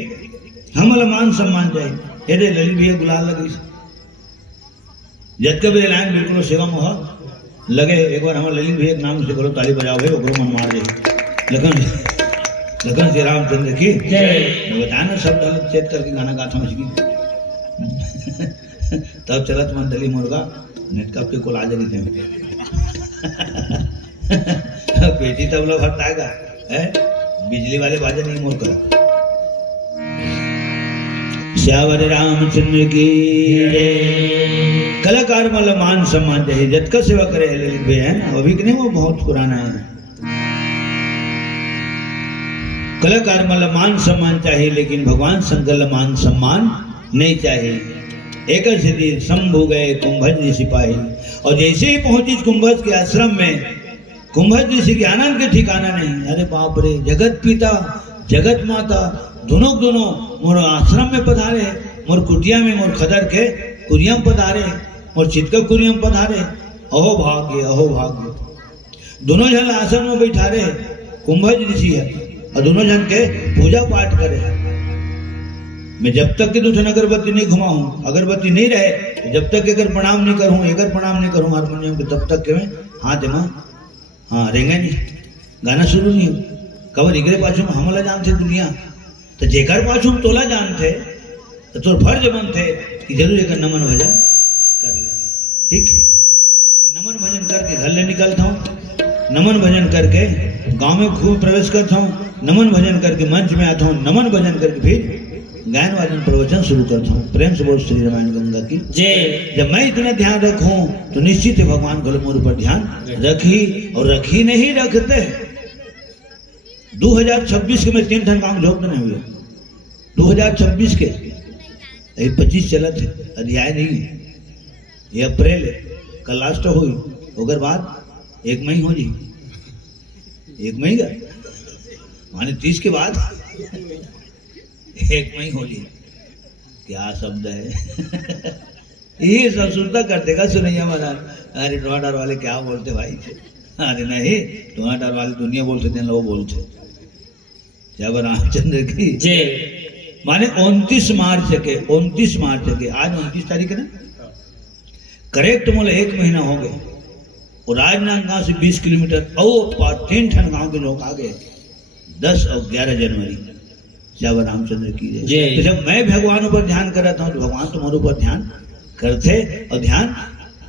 हम मान सम्मान चाहिए। ये दे ललित भैया गुलाल लगी, जतका भी लाइन बिल्कुल सेवा मोह लगे। एक बार हमारे ललित भैया के नाम से करो, ताली बजाओ भाई, ओकरो मन मार दे। लखन श्री रामचंद्र की जय। बताया ना सब डाल चेक करके गाना गाता मच गई। तब चलत मन दली मुर्गा नेट का पे को ला जली थे पेटी तबला भटकाएगा है, बिजली वाले बाजे नहीं मोर कर। श्यावर रामचंद्र की जय। कलाकार मतलब मान सम्मान चाहिए, जतका सेवा करे ललित भैया है, अभी कि नहीं वो बहुत पुराना है। कलाकार मतलब मान सम्मान चाहिए, लेकिन भगवान शंकर मान सम्मान नहीं चाहिए। एक सिद्धि शंभु गए कुंभज ऋषि पाई, और जैसे ही पहुंची कुंभज के आश्रम में, कुंभज ऋषि के आनंद के ठिकाना नहीं। अरे बाप रे, जगत पिता जगत माता दोनों मोर आश्रम में पधारे, मोर कुटिया में, मोर खदर के कुरिया में पधारे, मोर चितका कुरिया में पधारे। अहो भाग्य अहो भाग्य। दोनों जन आसन में बैठा रहे, कुंभज ऋषि है, और दोनों जन के पूजा पाठ करे। मैं जब तक के दूसरे अगरबत्ती नहीं घुमाऊं, अगरबत्ती नहीं रहे, जब तक अगर प्रणाम नहीं करूं, एकर प्रणाम नहीं करूं हारमोनियम के, तब तक के मैं हाथ में हाँ रेंगे नहीं, गाना शुरू नहीं हो। कबर इगरे पाछू में हमला जानते दुनिया, तो जेकर पाछू में तोला जानते तो तोर फर्ज बनते कि जरूर एक नमन भजन कर ले। ठीक, मैं नमन भजन करके घर ले निकलता हूँ, नमन भजन करके गांव में खूब प्रवेश करता हूँ, नमन भजन करके मंच में आता हूँ, नमन भजन करके फिर गायन वादन प्रवचन शुरू करता हूँ। प्रेम से बोल श्री रामायण गंगा की जय। जब मैं इतना ध्यान रखूं तो निश्चित है भगवान गले मोर पर ध्यान रखी, और रखी नहीं रखते। 2026 के में 3 ठन काम झोंक नहीं हुए, 2026 के 25 चलत है, अध्याय नहीं, ये अप्रैल है, कल लास्ट हुई, ओकर बाद 1 मई हो जी, 1 मई का माने 30 के बाद 1 मई होली। क्या शब्द है ये सब सुनता कर देगा सुनैया महाराज। अरे टमाटर वाले क्या बोलते भाई, अरे नहीं टमाटर वाले दुनिया बोलते थे, लोग बोलते जब रामचंद्र की जय। माने 29 मार्च के, 29 मार्च के, आज 29 तारीख है ना, करेक्ट मोले 1 महीना हो गए। और राजनांदगांव से 20 किलोमीटर और 3 ठन गांव के लोग आ गए। 10 और 11 जनवरी जब रामचंद्र की जय। तो जब मैं भगवान पर ध्यान कर रहा था तो भगवान तुम्हारे ऊपर ध्यान करते और ध्यान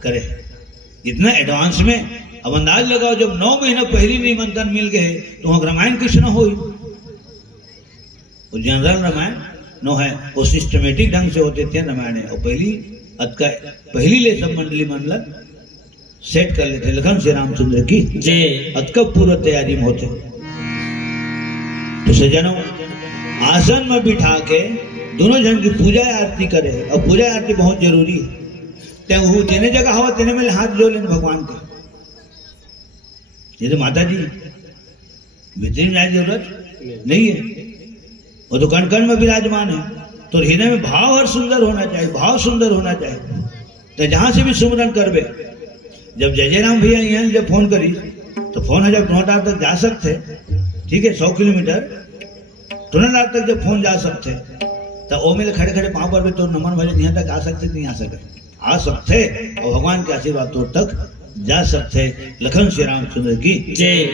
करे इतना एडवांस में। अब अंदाज लगाओ जब 9 महीना पहली निमंत्रण मिल गए तो वहां रामायण कृष्ण हो, जनरल रामायण नो है, वो सिस्टमेटिक ढंग से होते थे रामायण। और पहली ले सब मंडली मंडल सेट कर लेते लखन श्री रामचंद्र की जय। अतका पूर्व तैयारी में होते। तो सज्जनों आसन में बिठा के दोनों जन की पूजा आरती करे, और पूजा आरती बहुत जरूरी है। वो जेने जगह हवा तेने में हाथ जोड़ लेने भगवान के। ये तो माता जी भीतर जाए जरूरत नहीं है, वो तो कण कण में विराजमान है। तो हृदय में भाव हर सुंदर होना चाहिए, भाव सुंदर होना चाहिए। तो जहां से भी सुमरन करबे, जब जय राम भैया यहाँ जब फोन करी तो फोन है जब टोटार तक जा सकते, ठीक है 100 किलोमीटर टोनाटार तक जब फोन जा सकते, तो वो मेरे खड़े खड़े पाँव पर भी तो नमन भजन यहाँ तक आ सकते नहीं आ सकते, और भगवान के आशीर्वाद तो तक जा सकते। लखन श्री रामचंद्र की जय।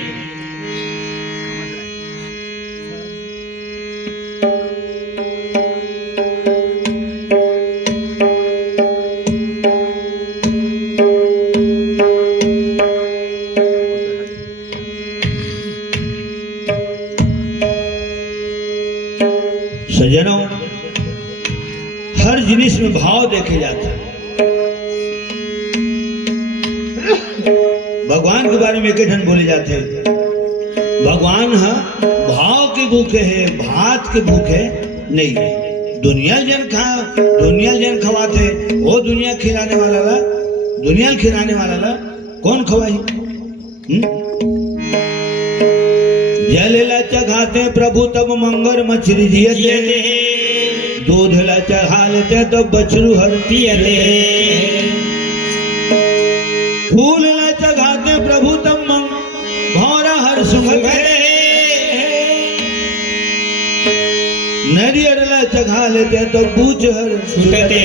सज्जनों हर जिनिस में भाव देखे जाते हैं। भगवान के बारे में एक ढंग बोले जाते हैं, भगवान है भाव के भूखे है, भात के भूखे नहीं है। दुनिया जन खवाते, वो दुनिया खिलाने वाला ला कौन खवाई? जलेला चघाते प्रभु तब मंगर मछली जियते, दूध ला चढ़ा लेते तो बछरू हर पियते, फूल ला चघाते प्रभु तब भौरा हर सुंघते, नरियर ला चघा लेते तो बूझ हर छूटते,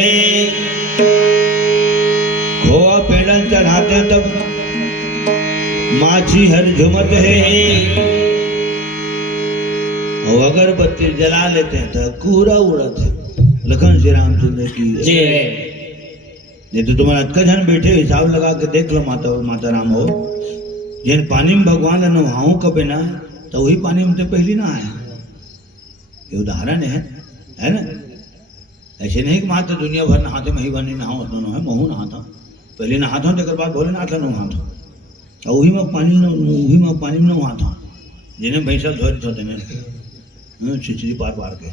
खोआ पेड़न चढ़ाते तब माछी हर झुमत है, और अगरबत्ती जला लेते हैं तो कूड़ा उड़त है। लखन श्री रामचंद्र की जय। नहीं तो तुम्हारा अतका जन बैठे हिसाब लगा के देख लो, माता राम हो जिन पानी में भगवान नहाऊं कभी ना तो वही पानी में तो पहली ना आया। ये उदाहरण है ना। ऐसे नहीं कि माता दुनिया भर नहाते मही भर नहीं नहाओ है, महू नहाता पहले नहाता हूँ, बाद बोले ना नहाता, और वही में पानी में नहाता जिन्हें भैंसा धोरी होते चिचरी पार के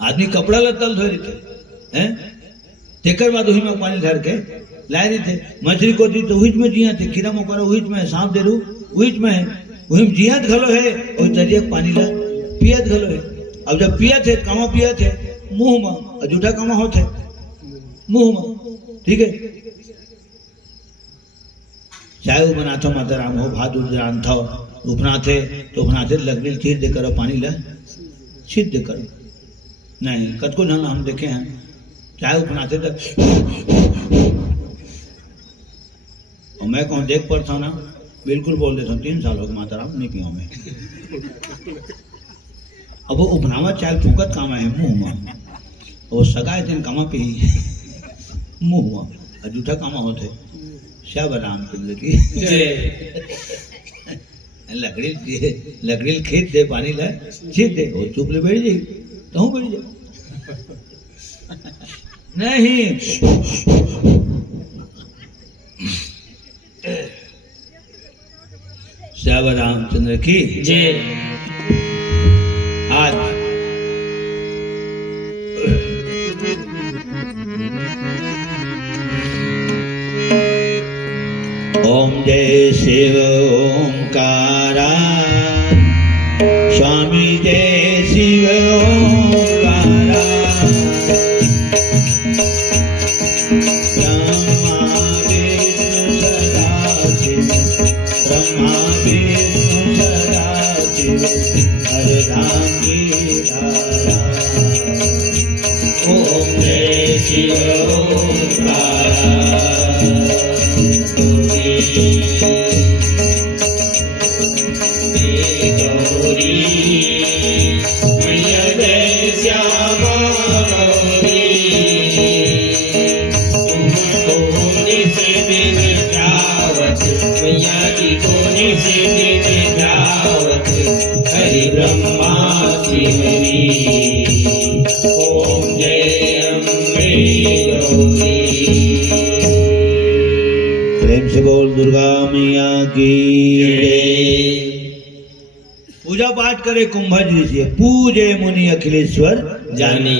आदमी कपड़ा लत्ता धोरी थे, तेकर बाद वही में पानी धर के लाए रहे थे। मछली को दी तो वही में जिया थे, कीड़ा मकोड़ा वही में, सांप दे रू वही में, वही में जियात घलो है, वही तरिया पानी ला पियत घलो है। अब जब पिया थे कामा पिया थे मुंह में, और जूठा कामा होते मुंह में, ठीक है। चाहे वो बनाथो माता राम हो भात उजरान था उपना थे तो उपना थे लकड़ी छीट दे करो पानी ला छीट दे करो नहीं कद को ढंग हम देखे हैं चाहे उपना थे तो और मैं कहूँ देख पड़ता हूँ ना बिल्कुल बोल देता हूँ 3 साल हो गए माता राम नहीं पियो मैं अब वो उपनावा चाल फूकत कामा है मुँह में वो सगाए थे कामा पे ही मुँह हुआ जूठा कामा होते श्याम रामचंद्र की लकड़ी खेत दे पानी ला छीट दे वो चुप ले बैठ जाई तो हूँ बैठ जा नहीं श्याम रामचंद्र की जय। आज ओम जय शिव ओंकारा स्वामी जय शिव ओंकारा ब्रह्मा विष्णु सदाशिव हरधाम की धारा। ओम जय शिव ओंकारा हरि ब्रह्मा शिवरी ओम जय अम्बे गौरी। प्रेम से बोल दुर्गा मैया की जय। पूजा पाठ करे कुंभज ऋषि पूजे मुनि अखिलेश्वर जानी।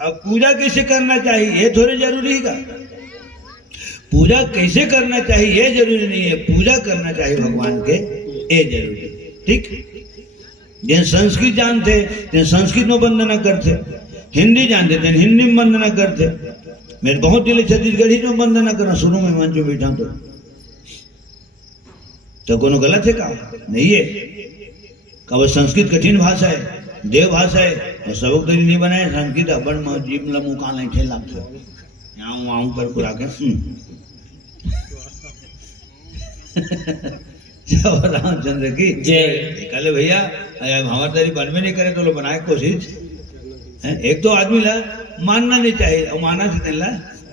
अब पूजा कैसे करना चाहिए ये थोड़े जरूरी है। पूजा कैसे करना चाहिए ये जरूरी नहीं है, पूजा करना चाहिए भगवान के ये जरूरी है। ठीक, जिन संस्कृत जानते जिन संस्कृत में वंदना करते, हिंदी जानते थे हिंदी में वंदना करते। मेरे बहुत दिल छत्तीसगढ़ी में वंदना करना शुरू में मंच में बैठा तो कोनो गलत है का नहीं है का। वो संस्कृत कठिन भाषा है, देव भाषा है और सबक तरी नहीं बनाए संस्कृत अबड़ में जीप लमू कान नहीं ठेल लगते यहाँ आऊँ कर पूरा के रामचंद्र की जय। कल भैया हमारे तरी बन में नहीं करे तो लोग बनाए कोशिश। एक तो आदमी ला मानना नहीं चाहिए और माना से नहीं ला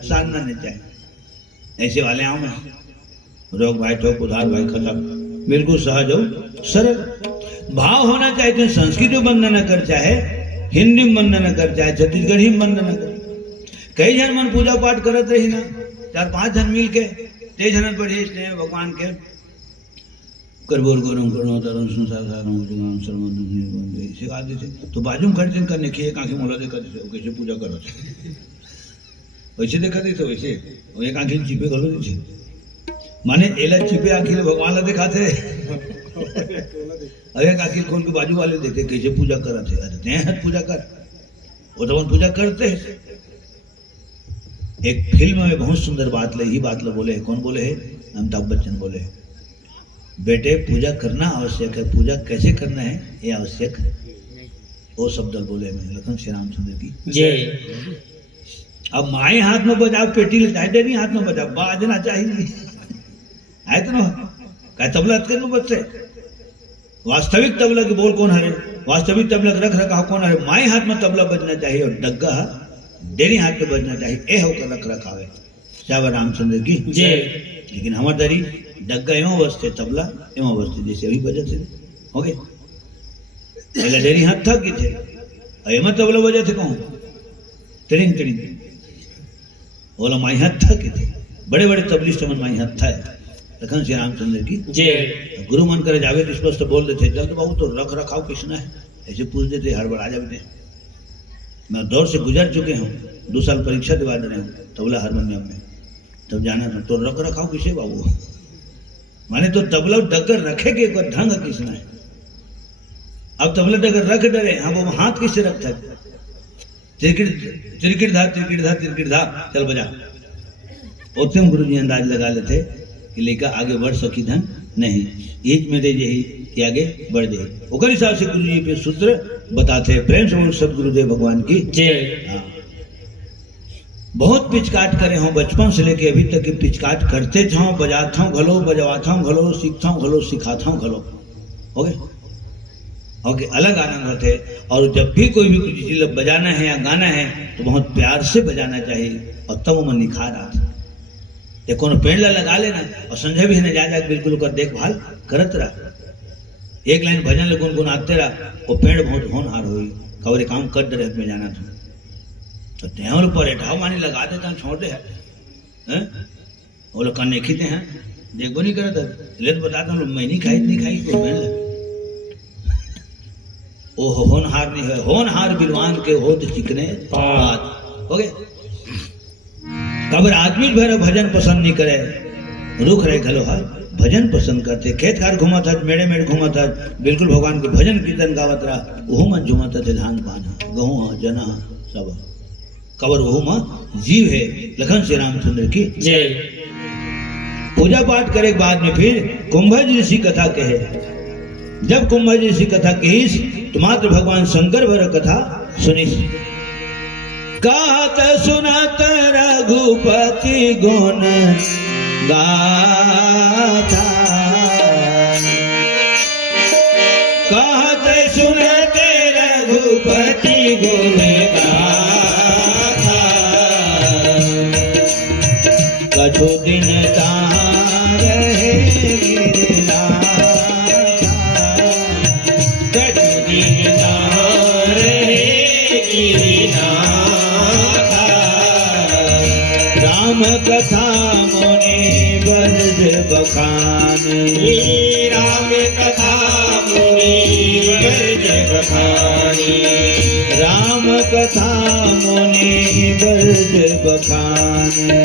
साधना नहीं चाहिए। ऐसे वाले आऊँ मैं रोग भाई ठोक उधार भाई खत्म, बिल्कुल सहज हो सरल भाव होना चाहिए। तो संस्कृत में वंदना कर चाहे हिंदी में वंदना कर चाहे छत्तीसगढ़ी में वंदना कर। कई जन मन पूजा पाठ करत रही ना 4-5 जन मिल के 3 जन पढ़े भगवान के करबोर गरम करो तरम संसार सारम जुगाम सर्वम सिखा देते तो बाजू में खड़े करने की एक आंखें मोला देखा देते कैसे पूजा करो वैसे देखा देते वैसे एक आंखें चिपे गलो देते माने एला चिपे आखिर भगवान ला दिखाते अरे आखिर खोल के बाजू वाले देखे कैसे पूजा करा थे। अरे हाथ पूजा कर वो तो पूजा करते हैं। एक फिल्म में बहुत सुंदर बात ले ही बात ले बोले, कौन बोले है? अमिताभ बच्चन बोले बेटे पूजा करना आवश्यक है, पूजा कैसे करना है ये आवश्यक वो शब्द बोले मैं लखन श्री रामचंद्र की जय। अब माए हाथ में बजाओ पेटी नहीं हाथ में बजाओ बाजना चाहिए है तो ना क्या तबला कर बच्चे वास्तविक तबला के बोल कौन हरे, वास्तविक तबला रख रखा कौन हरे। माए हाथ में तबला बजना चाहिए और डग्गा डेरी हाथ में बजना चाहिए ए होकर रख रखावे श्याम रामचंद्र की जय। लेकिन हमारे दरी डग्गा एवं बजते तबला एवं बजते जैसे अभी बजे थे हो गए पहले डेरी हाथ थक गए थे और एवं तबला बजे थे कहूँ ट्रेनिंग ट्रेनिंग बोला माई हाथ थक थे बड़े बड़े तबलिस्ट मन माई हाथ था लखन श्री रामचंद्र की जय। गुरु मन करे जावे तो स्पष्ट बोल देते जल्द बाबू तो रख रखाव किसना है ऐसे पूछ देते हड़बड़ा जाते। मैं दौर से गुजर चुके हूँ 2 साल परीक्षा दिवा दे रहे हूँ तबला हारमोनियम में तब जाना था तो रख रखाव किसे बाबू माने तो तबला डगर रखेगे एक ढंग किसना है। अब तबला डगर रख डरे हाँ वो हाथ किससे रखता है तिरकिट धा चल बजा। उत्तम गुरु जी अंदाज लगा लेते कि लेकर आगे बढ़ सकी धन नहीं, एक में दे यही कि आगे बढ़ जाए। ओकर हिसाब से गुरु जी पे सूत्र बताते हैं। प्रेम से बोल सदगुरुदेव भगवान की जय। हाँ। बहुत पिचकाट करे हूँ बचपन से लेके अभी तक की पिचकाट करते था, बजाता हूँ घलो, बजवाता हूँ घलो, सीखता हूँ घलो, सिखाता हूँ घलो। हो गए ओके, अलग आनंद होते हैं। और जब भी कोई भी कुछ चीज बजाना है या गाना है तो बहुत प्यार से बजाना चाहिए और तब वो मन निखार आता। ये कोनो पेड़ ला लगा लेना और संजय भी है जा बिल्कुल कर देखभाल करत रहा। एक लाइन भजन ले गुनगुनाते रहा, वो पेड़ बहुत होनहार हुई कवरे काम कर दे में जाना था तो टेवल पर एठाव मानी लगा देता छोड़ दे हैं वो लोग कन्ने खीते हैं देखो नहीं करता ले तो बताता हूँ मैं नहीं खाई तो मैं ओ होनहार नहीं है, होनहार विद्वान के होत चिकने बात हो गए। कबर आदमी भर भजन पसंद नहीं करे, रुख रहे खलो है भजन पसंद करते। खेत खार घुमा था, मेड़े मेड़ घुमा था, बिल्कुल भगवान के भजन कीर्तन गावत रहा। वहू मन झुमत थे, धान पाना गहूँ जना सब कबर वहू मां जीव है। लखन श्री रामचंद्र की जय। पूजा पाठ करे बाद में फिर कुंभज ऋषि कथा कहे। जब कुंभज ऋषि कथा कहीस तो मात्र भगवान शंकर भर कथा सुनिस। कहत सुनत रघुपति गुण गाथा, कहत सुनत रघुपति गुण गाथा, कछु दिन तार रहे गिरनाथा, कछु दिन तार रहे गिरनाथा, राम कथा मुनि बरज बखानी, राम कथा मुनि बरज बखानी, राम कथा मुनि बरज बखानी,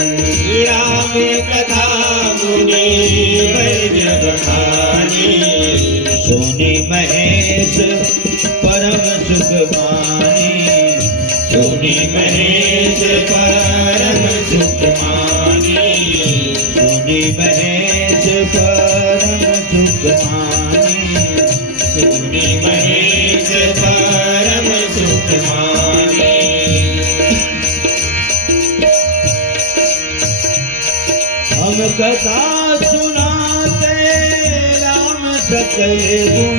राम कथा मुनि बरज बखानी, सोनी महेश परम सुख मानी, सोनी महेश परम सुख मानी, सोनी महेश परम सुख मानी, सोनी महेश परम सुख मानी, हम कथा सुनाते राम सकल गुण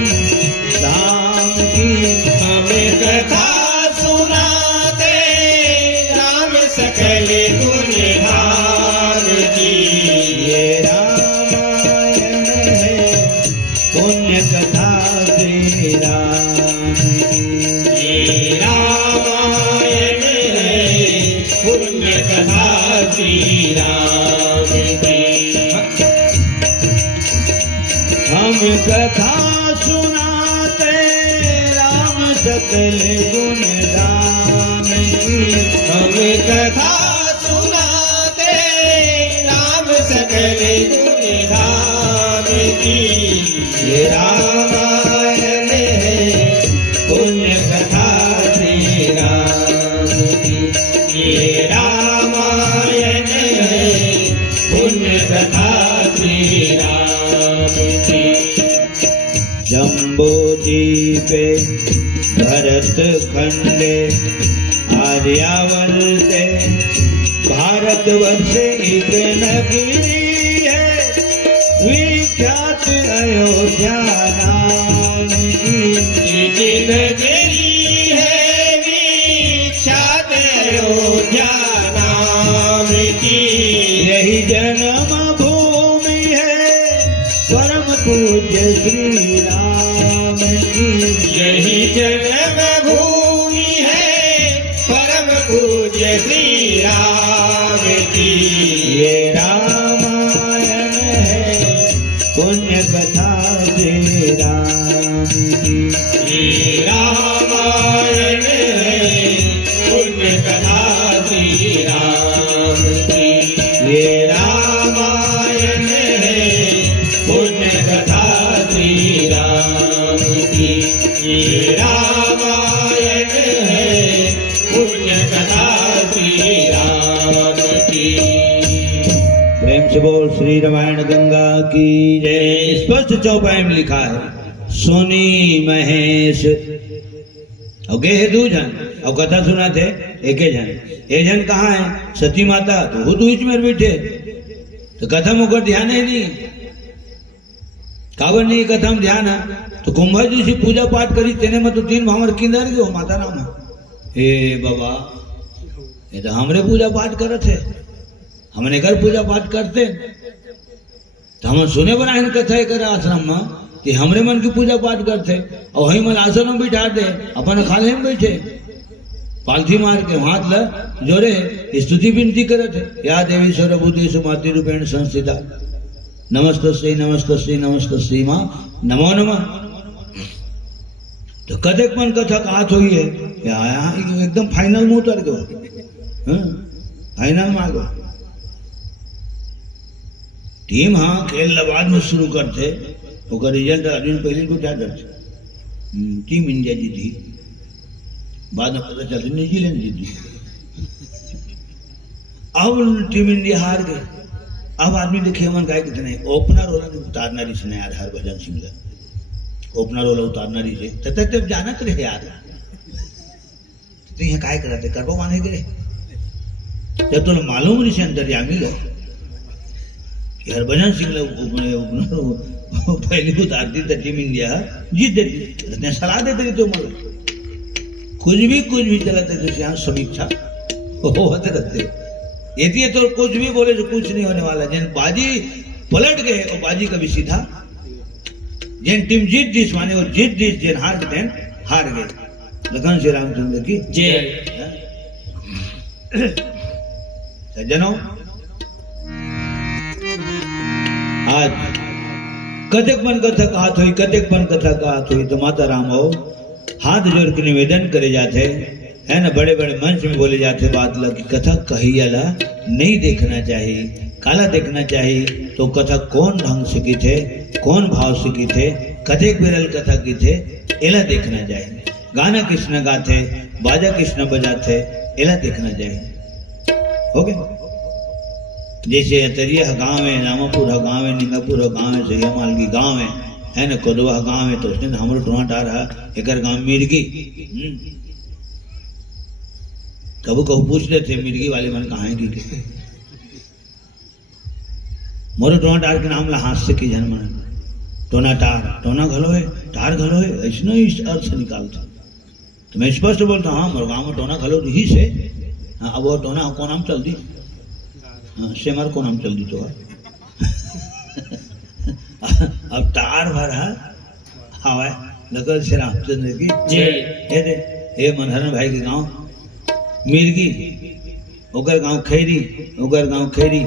धाम की, हमें कथा सुनाते राम सकल गुण धाम की, ये रामायण है पुण्य कथा श्री राम की, ये रामायण है पुण्य कथा श्री राम की, हम कथा सुनाते राम सकल गुण धाम की, हमें कथा सुनाते राम सकल गुण धाम की, ये रामायण है पुण्य कथा श्री राम की, ये रामायण है पुण्य कथा श्री राम की, जम्बू द्वीपे भरत खंडे आर्यावर्ते भारतवर्ष एक नगरी है विख्यात अयोध्या नाम की, एक नगरी है विख्यात अयोध्या नाम की, यही जन्म भूमि है परम पूज्य श्री राम की, यही जन्म भूमि है परम पूज्य श्री राम की, ये रामायण है पुण्य कथा श्री राम की, ये रामायण है पुण्य कथा श्री राम की, ये रामायण है पुण्य कथा श्री राम की, ये रामायण है पुण्य कथा श्री राम की। प्रेम से बोल श्री श्री रामायण गंगा की जय। स्पष्ट चौपाई में लिखा है सोनी महेश और गे है 2 जन और कथा सुना थे एक जन। एक जन कहाँ है सती माता, तो वो तो इसमें बैठे, तो कथा मुकर ध्यान है नहीं, काबर नहीं कथा में ध्यान है। तो कुंभ जी से पूजा पाठ करी तेने में तो 3 भावर किंदर गयो माता नाम। हे बाबा ये तो हमरे पूजा पाठ करत है, हमने घर पूजा पाठ करते तो हम सुने बना इन कथा कर आश्रम में कि हमरे मन की पूजा पाठ करते और वही मन आसन में बिठा दे अपन खाले में बैठे पालथी मार के हाथ ल जोरे स्तुति विनती करत है। या देवी सर्वभूतेषु मातृ रूपेण संस्थिता नमस्तस्यै नमस्तस्यै नमस्तस्यै मां नमो नमः। तो कदेक मन कथा हाथ हुई है यहाँ एकदम फाइनल में उतर गयो, फाइनल में आ गयो। टीम हाँ खेल बाद में शुरू करते तो रिजल्ट अर्जुन पहले को क्या करते, टीम इंडिया जीती, बाद में पता चलता न्यूजीलैंड जीती। अब टीम इंडिया हार गई। अब आदमी देखे मन गाय कितने ओपनर वाला ने उतारना रही से यार हरभजन सिंह ओपनर वाला उतारना रही से तब जाना तो रहे यार तो यहाँ काय कराते करबो माने गए जब तो मालूम रही से अंदर जामी गए कि हरभजन सिंह पहले उतारती तो टीम इंडिया जीत देती, सलाह देते रही तो मतलब कुछ भी चलाते जैसे यहाँ समीक्षा होते रहते ये तो कुछ भी बोले तो कुछ नहीं होने वाला। जिन बाजी पलट गए और बाजी कभी सीधा, जिन टीम जीत जिस माने और जीत जिस जिन हार गए हार गए। लखन श्री रामचंद्र की जय। सज्जनों आज कतेक मन कथा कहत हुई, कतेक मन कथा कहत हुई तो माता राम हो हाथ जोड़ के निवेदन करे जाते है ना, बड़े बड़े मंच में बोले जाते बात लगी कथा कहियाला नहीं देखना चाहिए, काला देखना चाहिए। तो कथा कौन ढंग से की थे, कौन भाव से की थे, कथेक बिरल कथा की थे एला देखना चाहिए। गाना किसने गाते, बाजा किसने बजाते एला देखना चाहिए। हो गया जैसे अतरिया गाँव है, रामापुर गाँव है, निंगापुर गाँव है, सैयामाल की गाँव है ना, कोदवा गाँव है। तो उसने हमारे टोहाट आ रहा एक गाँव मिर्गी। कबू कबू पूछ लेते मिर्गी वाले मन कहाँ है की मोरे टोना टार के नाम ला हाथ से की जन्म टोना टार, टोना घलो है टार घलो है ऐसा इस अर्थ से निकालता। तो मैं स्पष्ट बोलता हाँ मोर गाँव में टोना घलो ही से। हाँ अब वो टोना को नाम चल दी, हाँ से मार को नाम चल दी तो अब टार भरा हवा नकल श्री रामचंद्र की जय। ये मनहरन भाई के गाँव मिर्गी, ओकर गाँव खैरी, ओकर गाँव खैरी,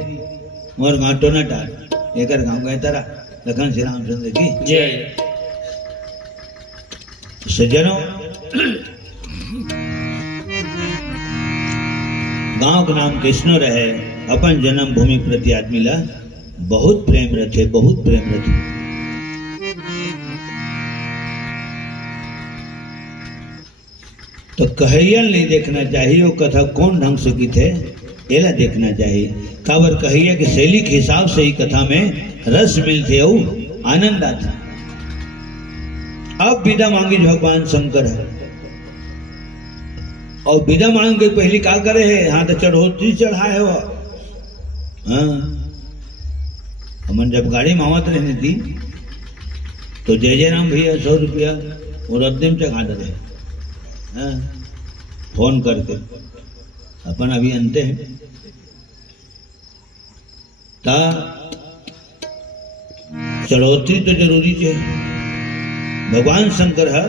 मोर गाँव टोना टार, एक गाँव गए तारा। लखन श्री रामचंद्र की जय। सज्जनों गाँव का नाम कृष्ण रहे, अपन जन्म भूमि प्रति आदमी ला बहुत प्रेम रखे, बहुत प्रेम रखे। तो कहियल नहीं देखना चाहिए, वो कथा कौन ढंग से की थे एला देखना चाहिए। काबर कहिए कि शैली के हिसाब से ही कथा में रस मिलते और आनंद आता। अब विदा मांगी भगवान शंकर है और विदा मांग के पहली क्या करे है, यहाँ तो चढ़ोतरी चढ़ाए हो। हाँ हमन जब गाड़ी मावत रहने थी तो जय राम भैया 100 रुपया और अद्यम चढ़ा रहे फोन करके अपन अभी अंते हैं ता चढ़ोतरी तो जरूरी है। भगवान शंकर है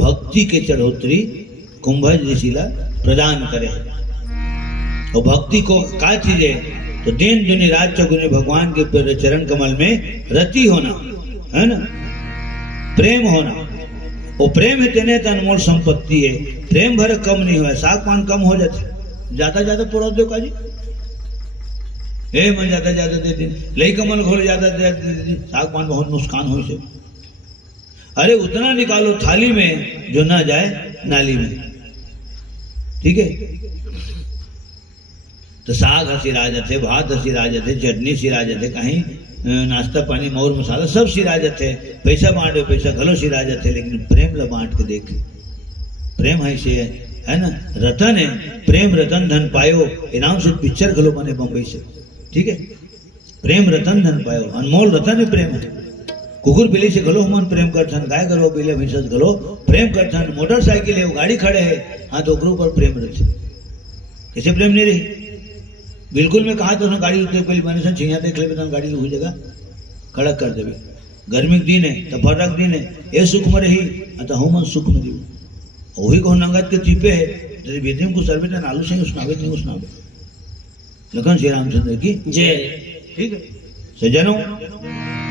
भक्ति के चढ़ोतरी कुंभज ऋषिला प्रदान करे और भक्ति को का चीज है तो दिन दुनि रात चौगुनी भगवान के चरण कमल में रति होना है ना, प्रेम होना। वो प्रेम है तेने तो अनमोल संपत्ति है। प्रेम भर कम नहीं हुआ, साग पान कम हो जाते ज्यादा ज्यादा पड़ो दो काजी मन ज्यादा ज्यादा दे दी लई कमल घोल ज्यादा साग पान बहुत नुकसान हो से। अरे उतना निकालो थाली में जो ना जाए नाली में, ठीक है। तो साग हसी राजत है, भात हसी राजत है, चटनी सी राजत है, कहीं नाश्ता पानी मोर मसाला सब सिरा जाते, पैसा बांटे पैसा घलो सिरा जाते, लेकिन प्रेम ला बांट के देख, प्रेम ऐसे है ना, रतन है, प्रेम रतन धन पायो, इनाम से पिक्चर घलो बने बम्बई से, ठीक है, प्रेम रतन धन पायो, अनमोल रतन है प्रेम है। कुकुर बिल्ली से घलो हमन प्रेम करथन, गाय गरो बिल्ली भैंस घलो प्रेम करथन, मोटरसाइकिल है गाड़ी खड़े है, हाँ तो ओकरो पर प्रेम रहे, कैसे प्रेम नहीं रही? बिल्कुल मैं कहा तो गाड़ी उतरे पहले मैंने सन छिया देख ले तो गाड़ी हुई जगह खड़ा कर देवे, गर्मी के दिन है तो फरक दिन है, ये सुख में रही अतः हम सुख में जीव, वही को नंगत के चिपे है तेरे बेटे को सर्वे टन आलू से उसनावे नहीं उसनावे। लखन श्री रामचंद्र की जय। ठीक है सज्जनों,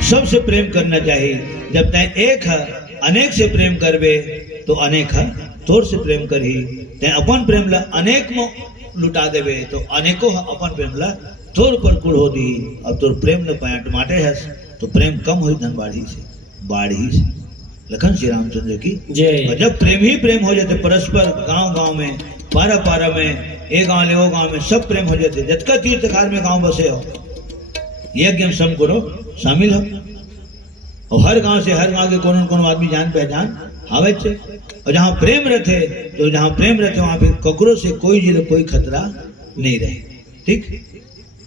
सबसे प्रेम करना चाहिए, जब तय एक है अनेक से प्रेम करबे तो अनेक है तोर से प्रेम करी, तय अपन प्रेम ला अनेक में लुटा देवे तो अनेकों अपन प्रेम ला तोर पर कुल हो दी, अब तोर प्रेम न पाया टमाटे है तो प्रेम कम हुई धन बाढ़ी से। लखन श्री रामचंद्र की जय। और जब प्रेम ही प्रेम हो जाते परस्पर, गांव गांव में, पारा पारा में, एक गांव ले वो गांव में सब प्रेम हो जाते, जतका तीर्थकार में गांव बसे हो यज्ञ सम करो शामिल हो, और हर गांव से हर गांव के कोनो कोनो आदमी जान पहचान आवे छे, और जहाँ प्रेम रहते तो जहाँ प्रेम रहते वहां फिर ककरो से कोई जिले कोई खतरा नहीं रहे। ठीक,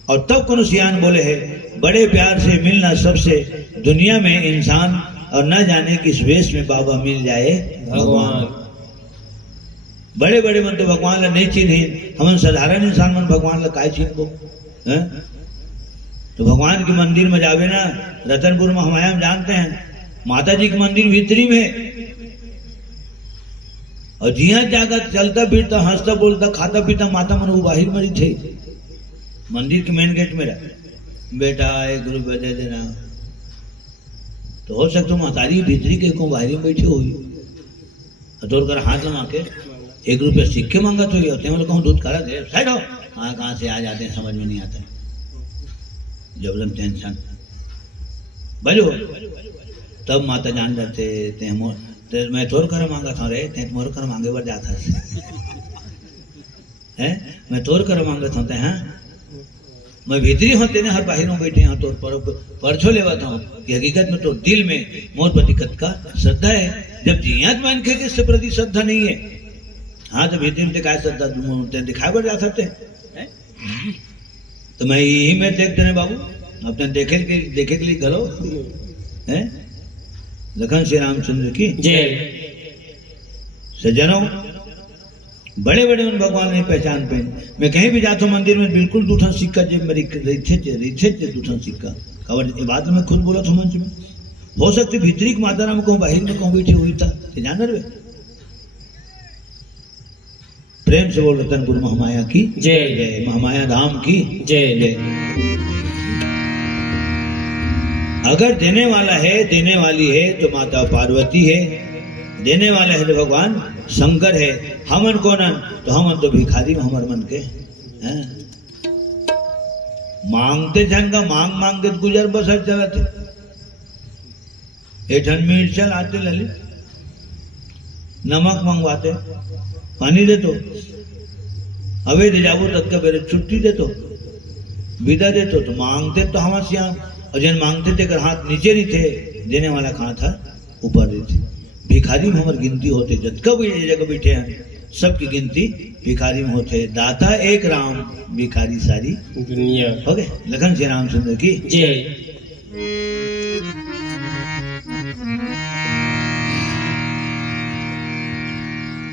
और तब कोनो सियान बोले है, बड़े प्यार से मिलना सबसे दुनिया में इंसान, और न जाने किस वेश में बाबा मिल जाए भगवान। बड़े बड़े मन तो भगवान ला नहीं चिन्ह, हम साधारण इंसान मन भगवान ला काय चिन्ह को, तो भगवान के मंदिर में जावे ना, रतनपुर में हमारे हम जानते हैं माता जी के मंदिर भीतरी में, और जिया जाकर चलता फिरता हंसता बोलता खाता पीता माता मन वो बाहर मरी थे, मंदिर के मेन गेट में रहा, बेटा 1 रुपया दे देना, तो हो सकता महतारी भीतरी के को बाहरी में बैठी हुई, तो कर हाथ लगा के 1 रुपया सिक्के मांगा तो ये होते हैं, कहूँ दूध करा दे साइड हो, हाँ कहाँ से आ जाते हैं समझ में नहीं आता, जबरन टेंशन बजो, तब माता जान जाते ते मैं तोर कर मांगा था रे, ते मोर कर मांगे बर जाता है, मैं तोर कर मांगा था, हैं मैं भीतरी होते ने हर बाहर में बैठे हैं तोर पर परछो लेवाता हूँ कि हकीकत में तो दिल में मोर प्रति का श्रद्धा है, जब जियात मान के इससे प्रति श्रद्धा नहीं है, हाँ तो भीतरी में दिखाए श्रद्धा दिखाए बर जा सकते हैं, तो मैं यही में देख देने बाबू अपने देखे के लिए गलो है। लखन श्री रामचंद्र की जय। सज्जनों, बड़े बड़े उन भगवान ने पहचान पे, मैं कहीं भी जाता हूँ मंदिर में बिल्कुल दूठन सिक्का जेब में रिथे दूठन सिक्का खबर, ये बात में खुद बोला था मंच में, हो सकती भीतरी की माता राम कहूँ बाहर में कहूँ बैठी हुई था, जान रहे प्रेम से बोल रतनपुर महामाया की जय जय, महामाया धाम की जय जय। अगर देने वाला है देने वाली है तो माता पार्वती है, देने वाला है तो भगवान शंकर है, हमन कोनन तो हमन तो भिखारी हमर मन के हैं, मांगते जन का मांग मांग के गुजर बसर चलते, एठन मिर्चल आते ललित, नमक मंगवाते, पानी दे तो अवे दे जाबो तक का बेरे छुट्टी दे तो विदा दे तो मांगते तो हमारे श्याम, और जन मांगते थे अगर हाथ नीचे नहीं थे, देने वाला कहाँ था ऊपर नहीं थे, भिखारी में हमारी गिनती होते, जब भी जगह बैठे हैं सबकी गिनती भिखारी में होते, दाता एक राम भिखारी सारी दुनिया। हो गए लखन श्री रामचंद्र की जय।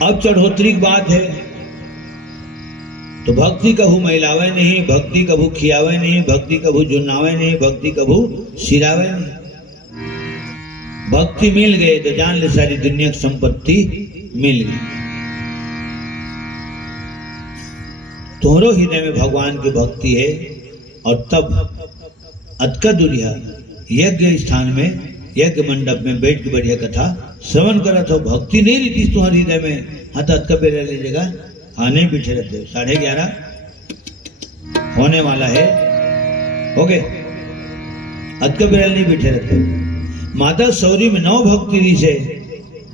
अब चढ़ोतरी की बात है, तो भक्ति कभू महिलावे नहीं, भक्ति कभू खियावे नहीं, भक्ति कभू जुन्नावे नहीं, भक्ति कभू सिरावे नहीं, भक्ति मिल गए तो जान ले सारी दुनिया की संपत्ति मिल गई। तोहरो हृदय में भगवान की भक्ति है, और तब अतका दुरिया यज्ञ स्थान में यज्ञ मंडप में बैठ के बढ़िया कथा श्रवण करा था, भक्ति नहीं रहती तुम्हारे हृदय में, हाँ तो अतका पे रह लीजिएगा, हाँ नहीं पीछे रहते, 11:30 होने वाला है, हो गए अतका बिरल नहीं बैठे रहते। माता सौरी में 9 भक्ति री से,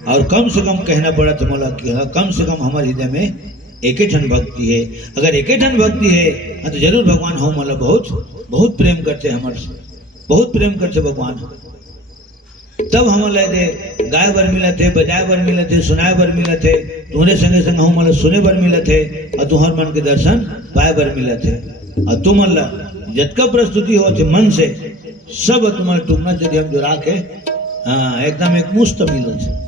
और कम से कम कहना पड़ा था मोला कि कम से कम हमारे हृदय में 1 ठन भक्ति है, अगर 1 ठन भक्ति है तो जरूर भगवान हो मोला बहुत बहुत प्रेम करते हमारे से, बहुत प्रेम करते भगवान। तब हम लगे गाय बर मिले थे, बजाए बर मिले थे, सुनाए बर मिले थे, तुम्हारे संगे संग हम मतलब सुने बर मिले थे और तुम्हार मन के दर्शन पाए बर मिले थे। और तुम मतलब जतका प्रस्तुति हो थे मन से सब तुम्हारे टूटना चाहिए हम जो राखे। हाँ एकदम एक मुस्त मिलन से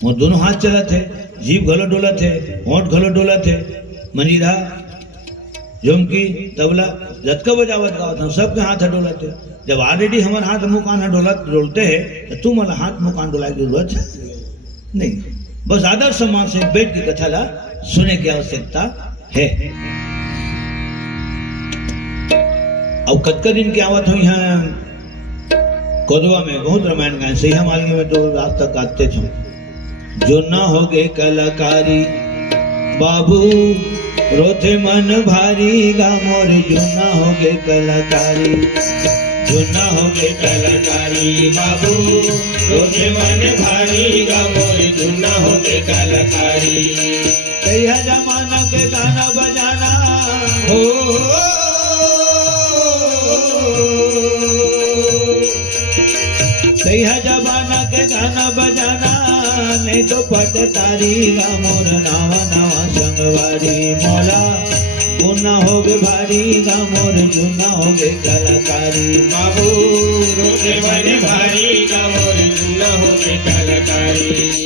वो दोनों हाथ चला थे, जीभ घलो डोला थे, होंठ घलो डोला थे, मंजीरा झुमकी तबला जतका बजावत गावत हम सबके हाथ डोला थे। जब ऑलरेडी हमारे हाथ मुंह कान डोलते हैं तो तुम वाला हाथ मुंह कान डोलाए की जरूरत नहीं। बस आदर सम्मान से बैठ की कथा ला सुने की आवश्यकता है। अब कतका दिन की आवत हो यहाँ कोदवा में बहुत रामायण गाए सही मालगी में तो आज तक गाते थे। जो ना हो गए कलाकारी बाबू रोते मन भारी गा मोर, जो ना हो गए कलाकारी, जो ना हो गए कलाकारी बाबू रोते मन भारी गा मोर, जो ना हो गए कलाकारी। कहिया जमाना के गाना बजाना हो कहिया जमाना के गाना बजाना, नहीं तो पट तारी गा मोर नावा नावा संगवारी। मौला गुना हो गए भारी गा मोर, जुना हो गए कलाकारी बाबू रोते मन भारी गा मोर, जो ना हो गए कलाकारी।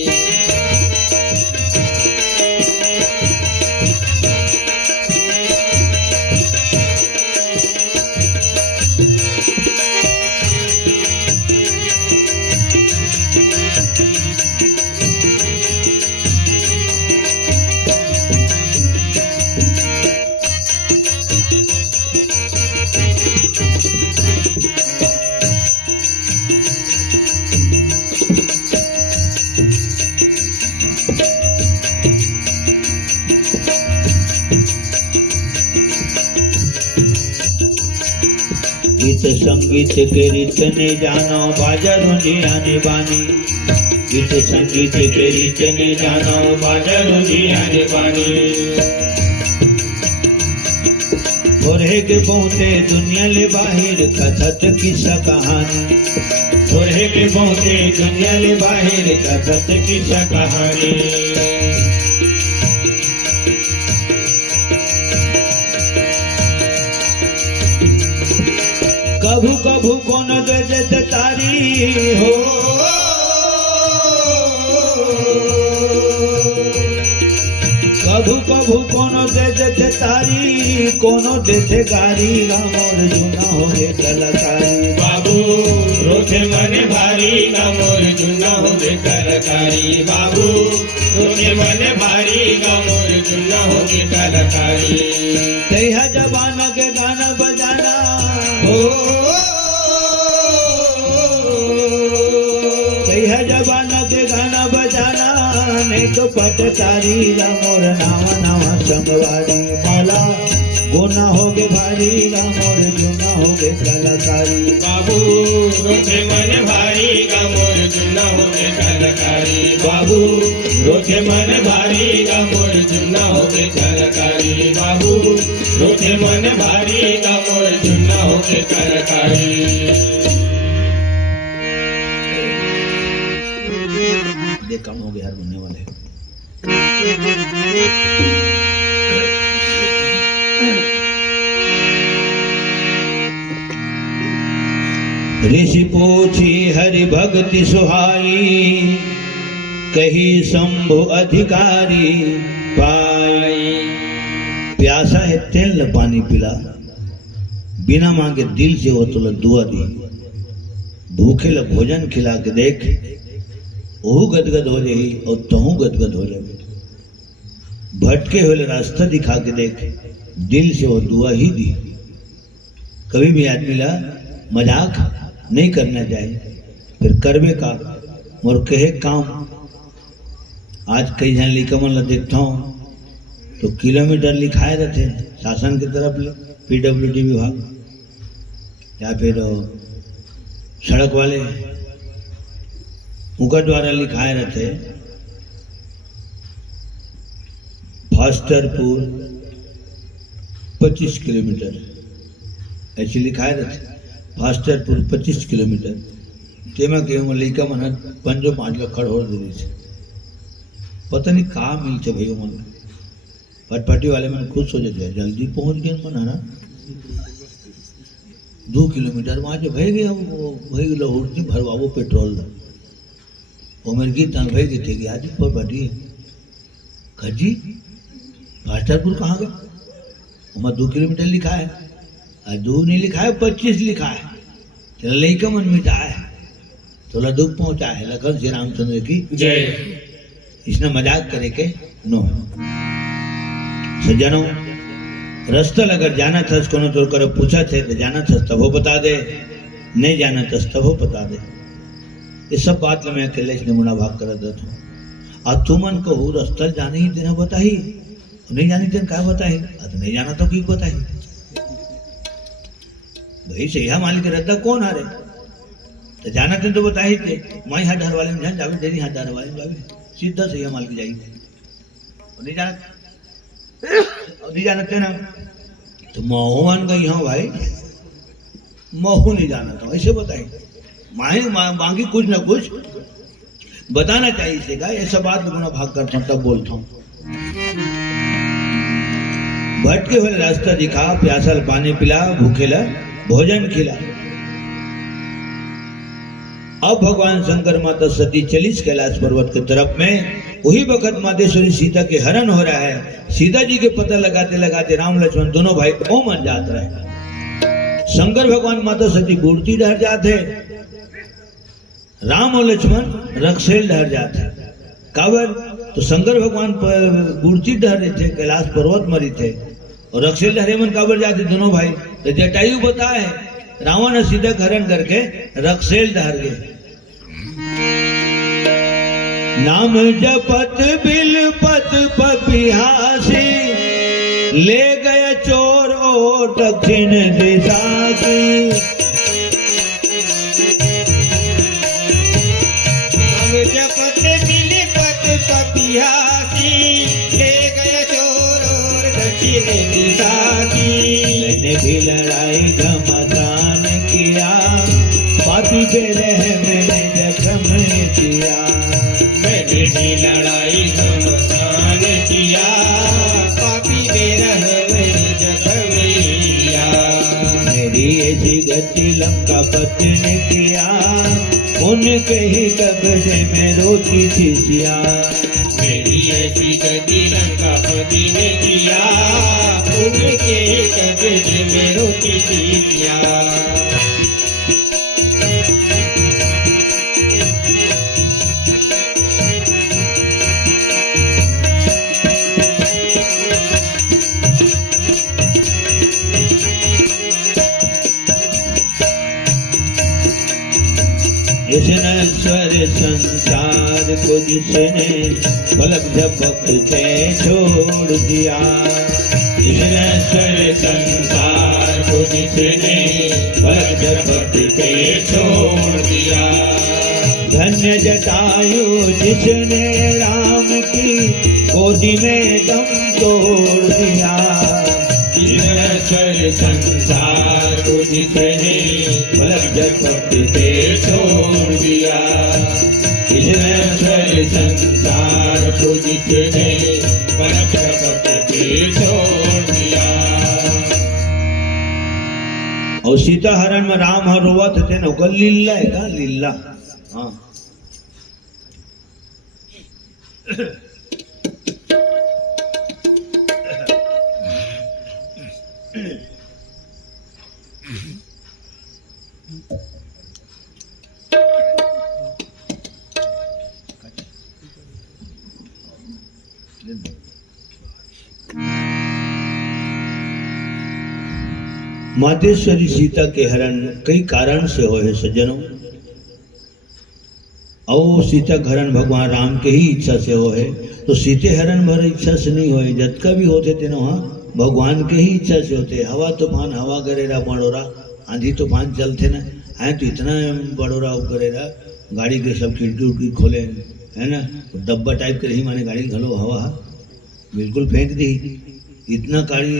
गीत संगीत के रीत ने जानो बाजारों जी आने बानी। गीत संगीत के रीत ने जानो बाजारों जी आने बानी। और है के बहुते दुनिया ले बाहर कथत किस्सा कहानी। और है के बहुते दुनिया ले बाहर कथत किस्सा कहानी। कभू कभू कौन दे देते तारी हो, कभू कभू कौन दे देते तारी, कोनो देते गारी गा मोर, जुना हो गए कलाकारी बाबू रोते मन भारी गा मोर, जो ना हो गए कलाकारी। बाबू रोते मन भारी गा मोर, जो ना हो गए कलाकारी। कहिया जबाना के गाना बजाना हो कहिया जबाना के गाना बजाना, नहीं तो पट तारी गा मोर नावा नावा संगवारी। मौला गुना हो गए भारी गा मोर, जुना हो गए कलाकारी बाबू रोते मन भारी गा मोर, जो ना हो गए कलाकारी। बाबू रोते मन भारी गा मोर, जो ना हो गए कलाकारी। बाबू रोते मन भारी गा मोर, जो ना हो गए कलाकारी। ये कम हो गया होने वाले। ऋषि पूछी हरि भक्ति सुहाई, कही शंभु अधिकारी पाई। प्यासा है तेल न पानी पिला, बिना मांगे दिल से वो तुला दुआ दी। भूखे ल भोजन खिला के देख, वो गदगद हो जाही और तहू गदगद हो जाए। भटके हुए रास्ता दिखा के देख, दिल से वो दुआ ही दी। कभी भी आदमी ला मजाक नहीं करना चाहिए, फिर करवे का और कहे काम। आज कई जन लिखमन ला देखता हूँ तो किलोमीटर लिखाए रहते शासन की तरफ ले, PWD विभाग या फिर सड़क वाले उनका द्वारा लिखाए रहते फास्टरपुर 25 किलोमीटर, ऐसे लिखा है फास्टरपुर 25 किलोमीटर तेमा के लड़का मन 5 लाख खड़ हो दे पता नहीं कहाँ मिलते भैया मन फटफटी वाले मन खुश हो जाते जल्दी पहुंच गए मन है ना 2 किलोमीटर वहाँ जो भय गया भय गया उड़ती भरवाओ पेट्रोल उमर की तंग भय गई थे आज फटफटी खजी फास्टरपुर कहाँ गए वहाँ 2 किलोमीटर लिखा है और 2 नहीं लिखा है 25 लिखा है चलो लड़का मन मिटा है थोड़ा दुख पहुंचा है लखन श्री रामचंद्र की जय। इसने मजाक करे के नो सज्जनों रस्तल अगर जाना था को तो करो पूछा थे तो जाना था तब वो बता दे नहीं जाना था तब वो बता दे ये सब बात मैं अकेले इसने मुना भाग कर देता हूँ और तुमन को रस्तल जाने ही देना बताई नहीं जाने देना क्या बताई तो नहीं जाना तो क्यों बताई भाई सही मालिक रद्दा कौन आ रहे तो जाना थे तो बता ही थे माई हाथ डर वाले में ध्यान जावे डेरी हाथ डर वाले में जावे सीधा सही माल की जाएगी नहीं जानते ना तो मोहन गई हाँ भाई मोहू नहीं जाना था ऐसे बताए माए बाकी कुछ ना कुछ बताना चाहिए इसे का ऐसा बात लोगों भाग करता हूँ तब बोलता हूँ भटके हुए रास्ता दिखा प्यासल पानी पिला भूखेला भोजन खिला अब भगवान शंकर माता सती चली कैलाश पर्वत के तरफ में वही वक्त मातेश्वरी सीता के हरण हो रहा है सीता जी के पता लगाते लगाते राम लक्ष्मण दोनों भाई ओमन जात रहे शंकर भगवान माता सती बूढ़ती डर जाते राम और लक्ष्मण रक्षेल डर जाते काबर तो शंकर भगवान बूढ़ती डर रहे थे कैलाश पर्वत मरी थे और रक्षेल डरे मन काबर जाते दोनों भाई तो जटायु बता है रावण सीता का हरण करके रक्षेल डर गए नाम जपत बिलपत पपिहासी ले गए चोर और दक्षिण दिशा की नाम जपत बिलपत पपिहासी ले गए चोर और दक्षिण दिशा की मैंने भी लड़ाई घमसान किया पापी पे रह मैंने जख्म किया मैंने भी लड़ाई घमसान किया पापी बेरह मैंने जख्म किया मेरी ऐसी गति लंका पति ने किया उनके ही कब्जे में रोती थी सिया मेरी ऐसी गति लंका पति ने किया उनके ही कब्जे में रोती थी सिया इस नश्वर संसार को जिसने पलक झपकते छोड़ दिया इस नश्वर संसार को जिसने पलक झपकते छोड़ दिया धन्य जटायु जिसने राम की गोदी में दम तोड़ दिया इस नश्वर संसार को जिसने पलक झपकते छोड़ दिया इस नश्वर संसार को जिसने पलक झपकते छोड़ दिया और सीता हरण में राम हर रोवत थे ना ओकर लीला है का लीला हाँ मातेश्वरी सीता के हरण कई कारण से हो है सज्जनों और सीता का हरण भगवान राम के ही इच्छा से हो है तो सीते हरण भर इच्छा से नहीं होए जतका भी होते थे ना वहाँ भगवान के ही इच्छा से होते हवा तूफान हवा गरेरा बड़ोरा आंधी तूफान चलते ना है तो इतना बड़ोरा गरेरा गाड़ी के सब खिड़की उड़की खोले है ना डब्बा टाइप के रही माने गाड़ी घलो हवा बिल्कुल फेंक दी इतना काड़ी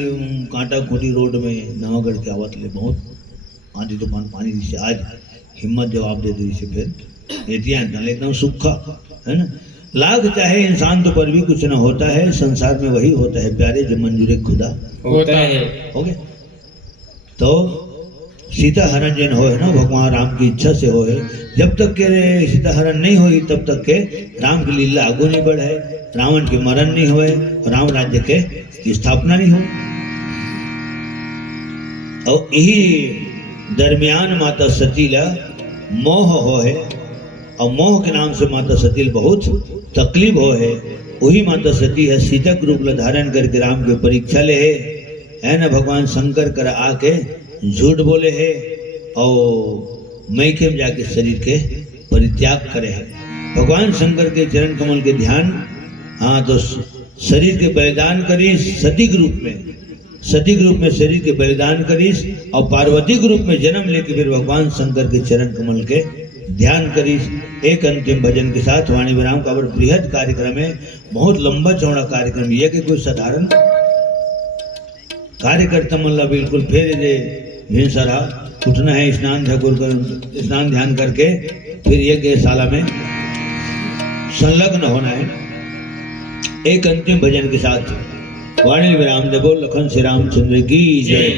कांटा खूटी रोड में नवागढ़ के आवत ले बहुत आंधी तूफान पानी से आज हिम्मत जवाब दे दी से फिर एतियान ना एकदम सूखा है ना। लाख चाहे इंसान तो पर भी कुछ ना होता है, संसार में वही होता है प्यारे जो मंजूर खुदा होता है। हो गया। तो सीता हरण जन हो है ना भगवान राम की इच्छा से हो है, जब तक के सीता हरण नहीं हुई तब तक के राम की लीला आगू नहीं बढ़े, रावण के मरण नहीं हुए, राम राज्य के स्थापना नहीं हो। और यही दरमियान माता सतीला मोह हो है, और मोह के नाम से माता सती बहुत तकलीफ हो है। वही माता सती है सीता के रूप धारण करके राम की परीक्षा ले है ना। भगवान शंकर कर आके झूठ बोले है और मैके में जाके शरीर के परित्याग करे है। भगवान शंकर के चरण कमल के ध्यान, हाँ तो शरीर के बलिदान करीस सती के रूप में, सती के रूप में शरीर के बलिदान करीस, और पार्वती के रूप में जन्म लेके फिर भगवान शंकर के चरण कमल के ध्यान करीस। एक अंतिम भजन के साथ वाणी विराम का बड़ा बृहद कार्यक्रम है, बहुत लंबा चौड़ा कार्यक्रम, यह कि कोई साधारण कार्यकर्ता मल्ला बिल्कुल फिर भिनसरा उठना है, स्नान ध्यान करके फिर यज्ञ शाला में संलग्न होना है। एक अंतिम भजन के साथ वाणी विराम देवो लखन श्री रामचंद्र की जय।